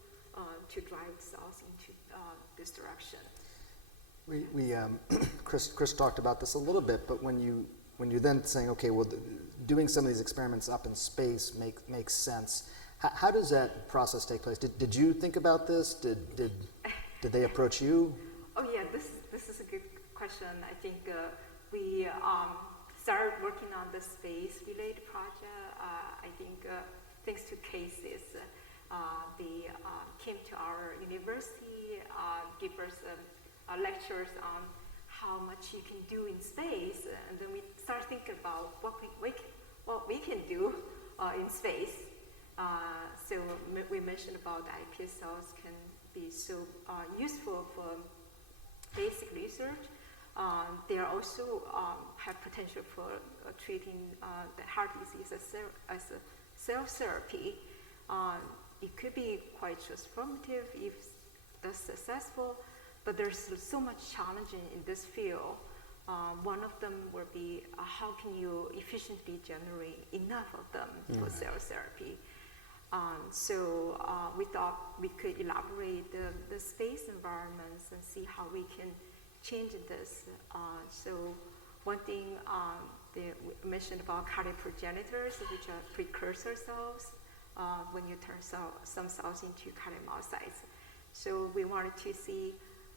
to drive cells into this direction. Chris talked about this a little bit, but when you then saying, okay, well, doing some of these experiments up in space makes sense. How does that process take place? Did you think about this? Did they approach you? Oh yeah, this is a good question. I think we started working on the space-related project. I think thanks to cases, they came to our university, gave us lectures on how much you can do in space, and then we start thinking about what we can do in space. So we mentioned about the iPS cells can be so useful for basic research. They are also have potential for treating the heart disease as a cell therapy. It could be quite transformative if that's successful, but there's so much challenging in this field. One of them will be how can you efficiently generate enough of them for cell therapy? So we thought we could elaborate the space environments and see how we can change this. So one thing we mentioned about cardiac progenitors, which are precursor cells, when you turn some cells into cardiomyocytes. So we wanted to see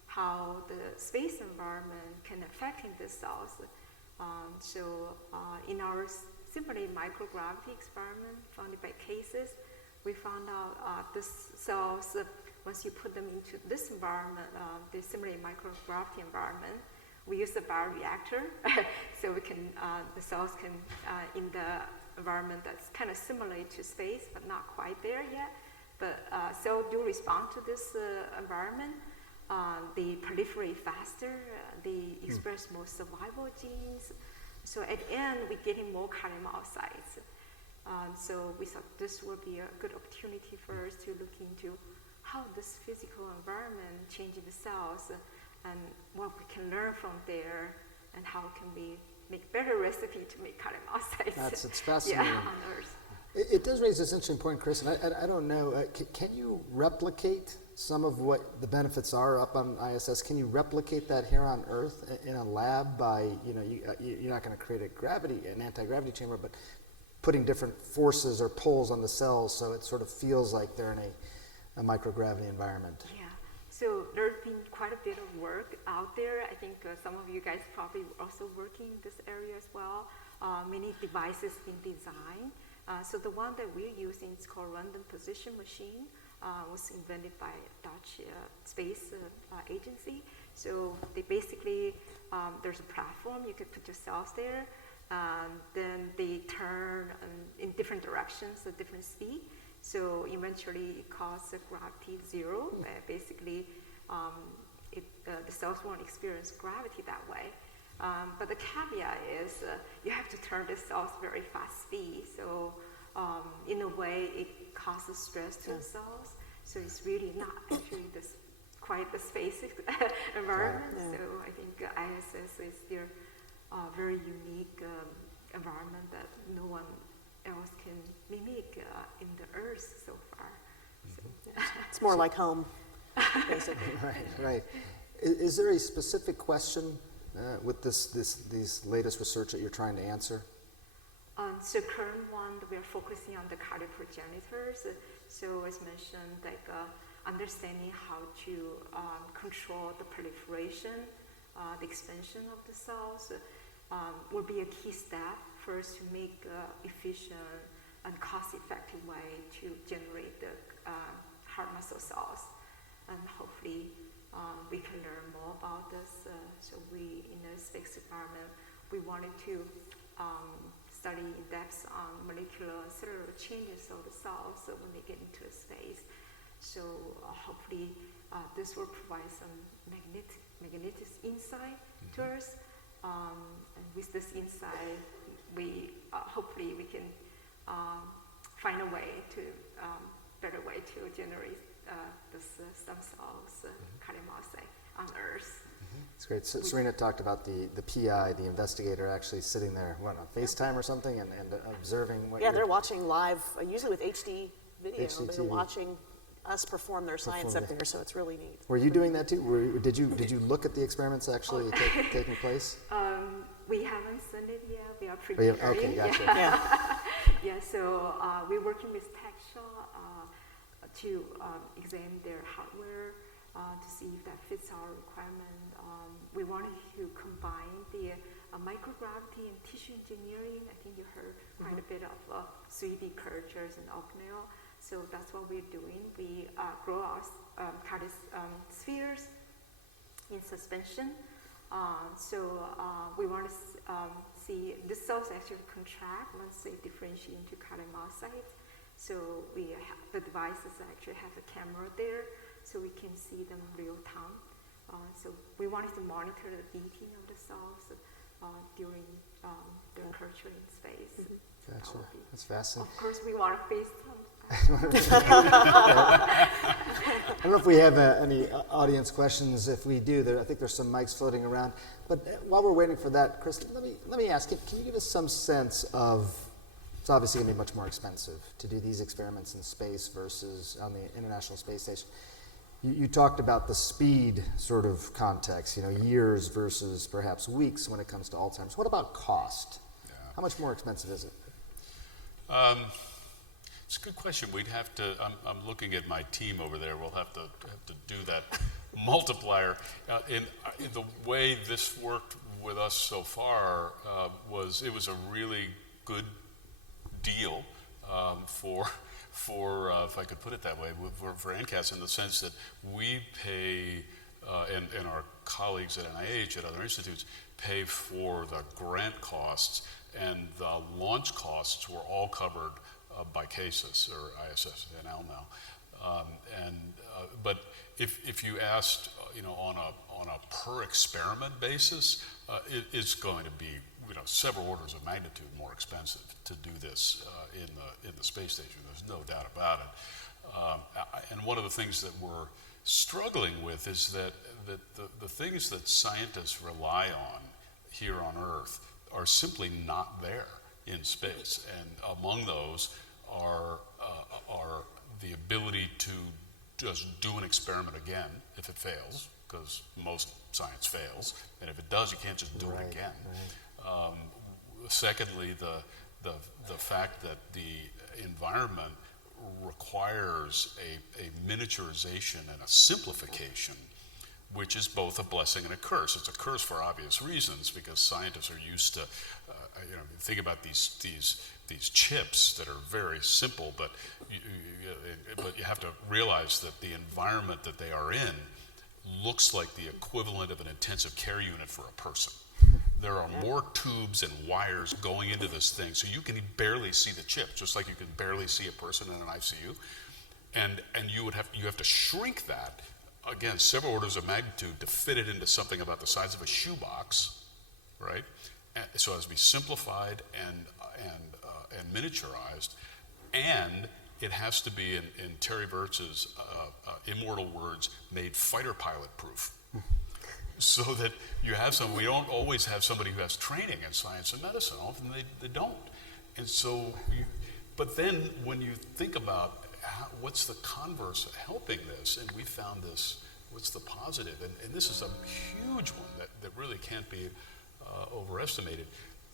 how the space environment can affect these cells. In our simulated microgravity experiment funded by cases, we found out these cells, once you put them into this environment, the simulated microgravity environment, we use a bioreactor, so we can, the cells can, in the environment that's kind of similar to space, but not quite there yet. But cells do respond to this environment. They proliferate faster. They express more survival genes. So at the end, we're getting more cardiomyocytes. So we thought this would be a good opportunity for us to look into how this physical environment changes the cells and what we can learn from there and how can we make better recipe to make cardiomyocytes. It's fascinating. Yeah, on Earth. It does raise this interesting point, Chris, and I don't know, can you replicate some of what the benefits are up on ISS? Can you replicate that here on Earth in a lab by, you're not going to create an anti-gravity chamber, but putting different forces or pulls on the cells so it sort of feels like they're in a microgravity environment? Yeah, so there's been quite a bit of work out there. I think some of you guys probably also working in this area as well. Many devices been designed. So the one that we're using is called random position machine. Was invented by Dutch space agency. So they basically, there's a platform, you could put your cells there, then they turn in different directions at different speed. So eventually it causes gravity zero. Basically, the cells won't experience gravity that way. But the caveat is you have to turn the cells very fast speed. So in a way, it causes stress to the cells. So it's really not actually quite the space environment. Yeah. So I think ISS is their very unique environment that no one else can mimic in the Earth so far. So, It's more like home, basically. Right. Is there a specific question with these latest research that you're trying to answer? So current one, we are focusing on the cardiac progenitors. So as mentioned, like understanding how to control the proliferation, the expansion of the cells will be a key step for us to make efficient and cost-effective way to generate the heart muscle cells. And hopefully we can learn more about this. So we, in the space environment, we wanted to study in depth on molecular and cellular changes of the cells when they get into space. So hopefully this will provide some magnetic insight to us. And with this insight, we hopefully we can find a way to better way to generate the stem cells, cardiomyocyte on Earth. It's great. So Serena talked about the PI, the investigator, actually sitting there, on FaceTime or something, and observing what. Yeah, they're watching live, usually with HD video. HDTV. They're watching us perform their science up there, so it's really neat. Were you doing that too? Did you look at the experiments actually taking place? We haven't sent it yet. We are preparing. Okay, gotcha. Yeah. So we're working with TechShot to examine their hardware to see if that fits our requirement. We wanted to combine the microgravity and tissue engineering. I think you heard quite a bit of 3D cultures and organelle. So that's what we're doing. We grow our cardiac spheres in suspension. So we want to see the cells actually contract once they differentiate into cardiomyocytes. So the devices actually have a camera there, so we can see them real time. So we wanted to monitor the beating of the cells during their culture in space. Gotcha. That's fascinating. Of course, we want to FaceTime. I don't know if we have any audience questions. If we do, I think there's some mics floating around. But while we're waiting for that, Chris, let me ask you, can you give us some sense of it's obviously going to be much more expensive to do these experiments in space versus on the International Space Station. You talked about the speed sort of context, years versus perhaps weeks when it comes to Alzheimer's. What about cost? Yeah. How much more expensive is it? It's a good question. We'd have to. I'm looking at my team over there. We'll have to do that multiplier. In the way this worked with us so far was a really good deal for if I could put it that way, for NCAS, in the sense that we pay, and our colleagues at NIH, at other institutes, pay for the grant costs, and the launch costs were all covered by CASIS, or ISSNL now. But if you asked, on a per experiment basis, it's going to be several orders of magnitude more expensive to do this in the space station. There's no doubt about it. And one of the things that we're struggling with is that the things that scientists rely on here on Earth are simply not there in space. And among those are the ability to just do an experiment again if it fails, because most science fails, and if it does, you can't just do it again. Right. Secondly, the fact that the environment requires a miniaturization and a simplification, which is both a blessing and a curse. It's a curse for obvious reasons, because scientists are used to, think about these chips that are very simple, but you have to realize that the environment that they are in looks like the equivalent of an intensive care unit for a person. There are more tubes and wires going into this thing, so you can barely see the chip, just like you can barely see a person in an ICU. And you have to shrink that, again, several orders of magnitude to fit it into something about the size of a shoebox, right? So it has to be simplified and miniaturized, and it has to be, in Terry Wirtz's immortal words, made fighter pilot proof. So that you have we don't always have somebody who has training in science and medicine. Often they don't. And so, but then when you think about what's the converse of helping this, and we found this, what's the positive, and this is a huge one that really can't be overestimated,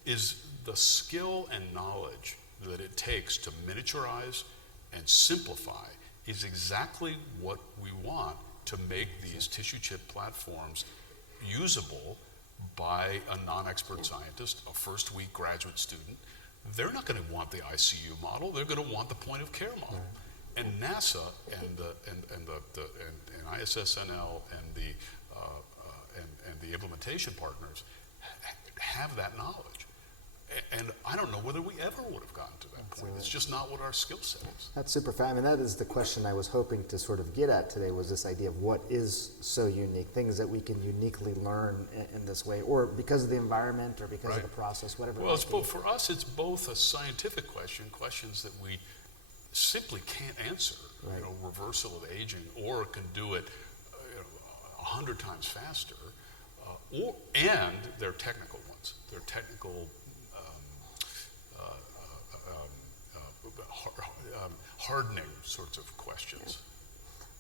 is the skill and knowledge that it takes to miniaturize and simplify is exactly what we want to make these tissue chip platforms usable by a non-expert scientist, a first-week graduate student. They're not going to want the ICU model. They're going to want the point of care model. And NASA and ISSNL and the implementation partners have that knowledge. And I don't know whether we ever would have gotten to that point. It's just not what our skill set is. That's super fun. I mean, that is the question I was hoping to sort of get at today, was this idea of what is so unique, things that we can uniquely learn in this way, or because of the environment or because of the process, whatever. Well, for us, it's both a scientific question, questions that we simply can't answer, reversal of aging, or can do it 100 times faster, and they're technical ones. They're technical hardening sorts of questions.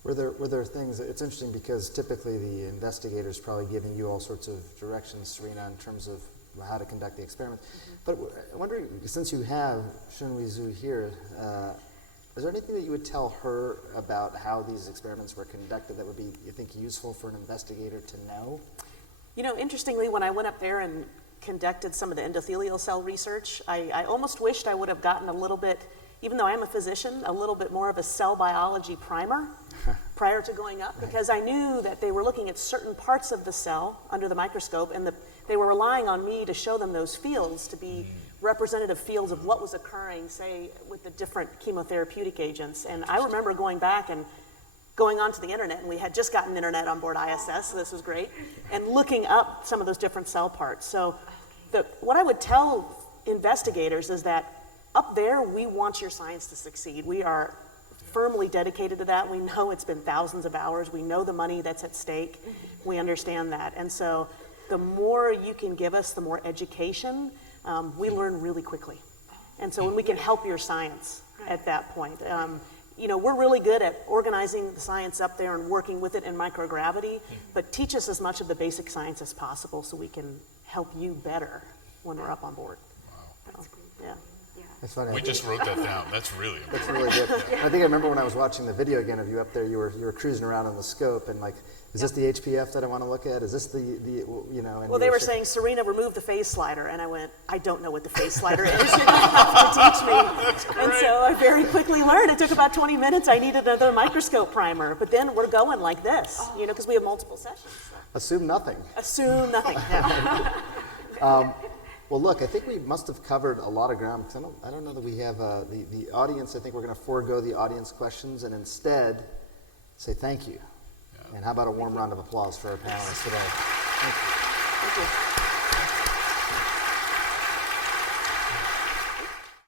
Were there things, it's interesting because typically the investigator's probably giving you all sorts of directions, Serena, in terms of how to conduct the experiment. But I'm wondering, since you have Shunhui Zhu here, is there anything that you would tell her about how these experiments were conducted that would be, you think, useful for an investigator to know? Interestingly, when I went up there and conducted some of the endothelial cell research, I almost wished I would have gotten a little bit, even though I am a physician, a little bit more of a cell biology primer prior to going up, because I knew that they were looking at certain parts of the cell under the microscope, and they were relying on me to show them those fields to be representative fields of what was occurring, say, with the different chemotherapeutic agents. And I remember going back and going onto the internet, and we had just gotten internet on board ISS, so this was great, and looking up some of those different cell parts. So what I would tell investigators is that up there, we want your science to succeed. We are firmly dedicated to that. We know it's been thousands of hours. We know the money that's at stake. We understand that. And so the more you can give us, the more education, we learn really quickly. And so when we can help your science at that point. You know, we're really good at organizing the science up there and working with it in microgravity, but teach us as much of the basic science as possible so we can help you better when we're up on board. That's great. Yeah. That's funny. We just wrote that down. That's really That's important. really good. I think I remember when I was watching the video again of you up there, you were cruising around on the scope and like, is this the HPF that I want to look at? Is this the you know? And Well, they you were saying, Serena, remove the phase slider. And I went, I don't know what the phase slider is. You're going to have to teach me. And so I very quickly learned. It took about 20 minutes. I needed another microscope primer. But then we're going like this, you know, because we have multiple sessions. So. Assume nothing. Assume nothing. Yeah. Well, look, I think we must have covered a lot of ground because I don't know that we have the audience. I think we're going to forego the audience questions and instead say thank you. And how about a warm round of applause for our panelists today? Thank you. Thank you.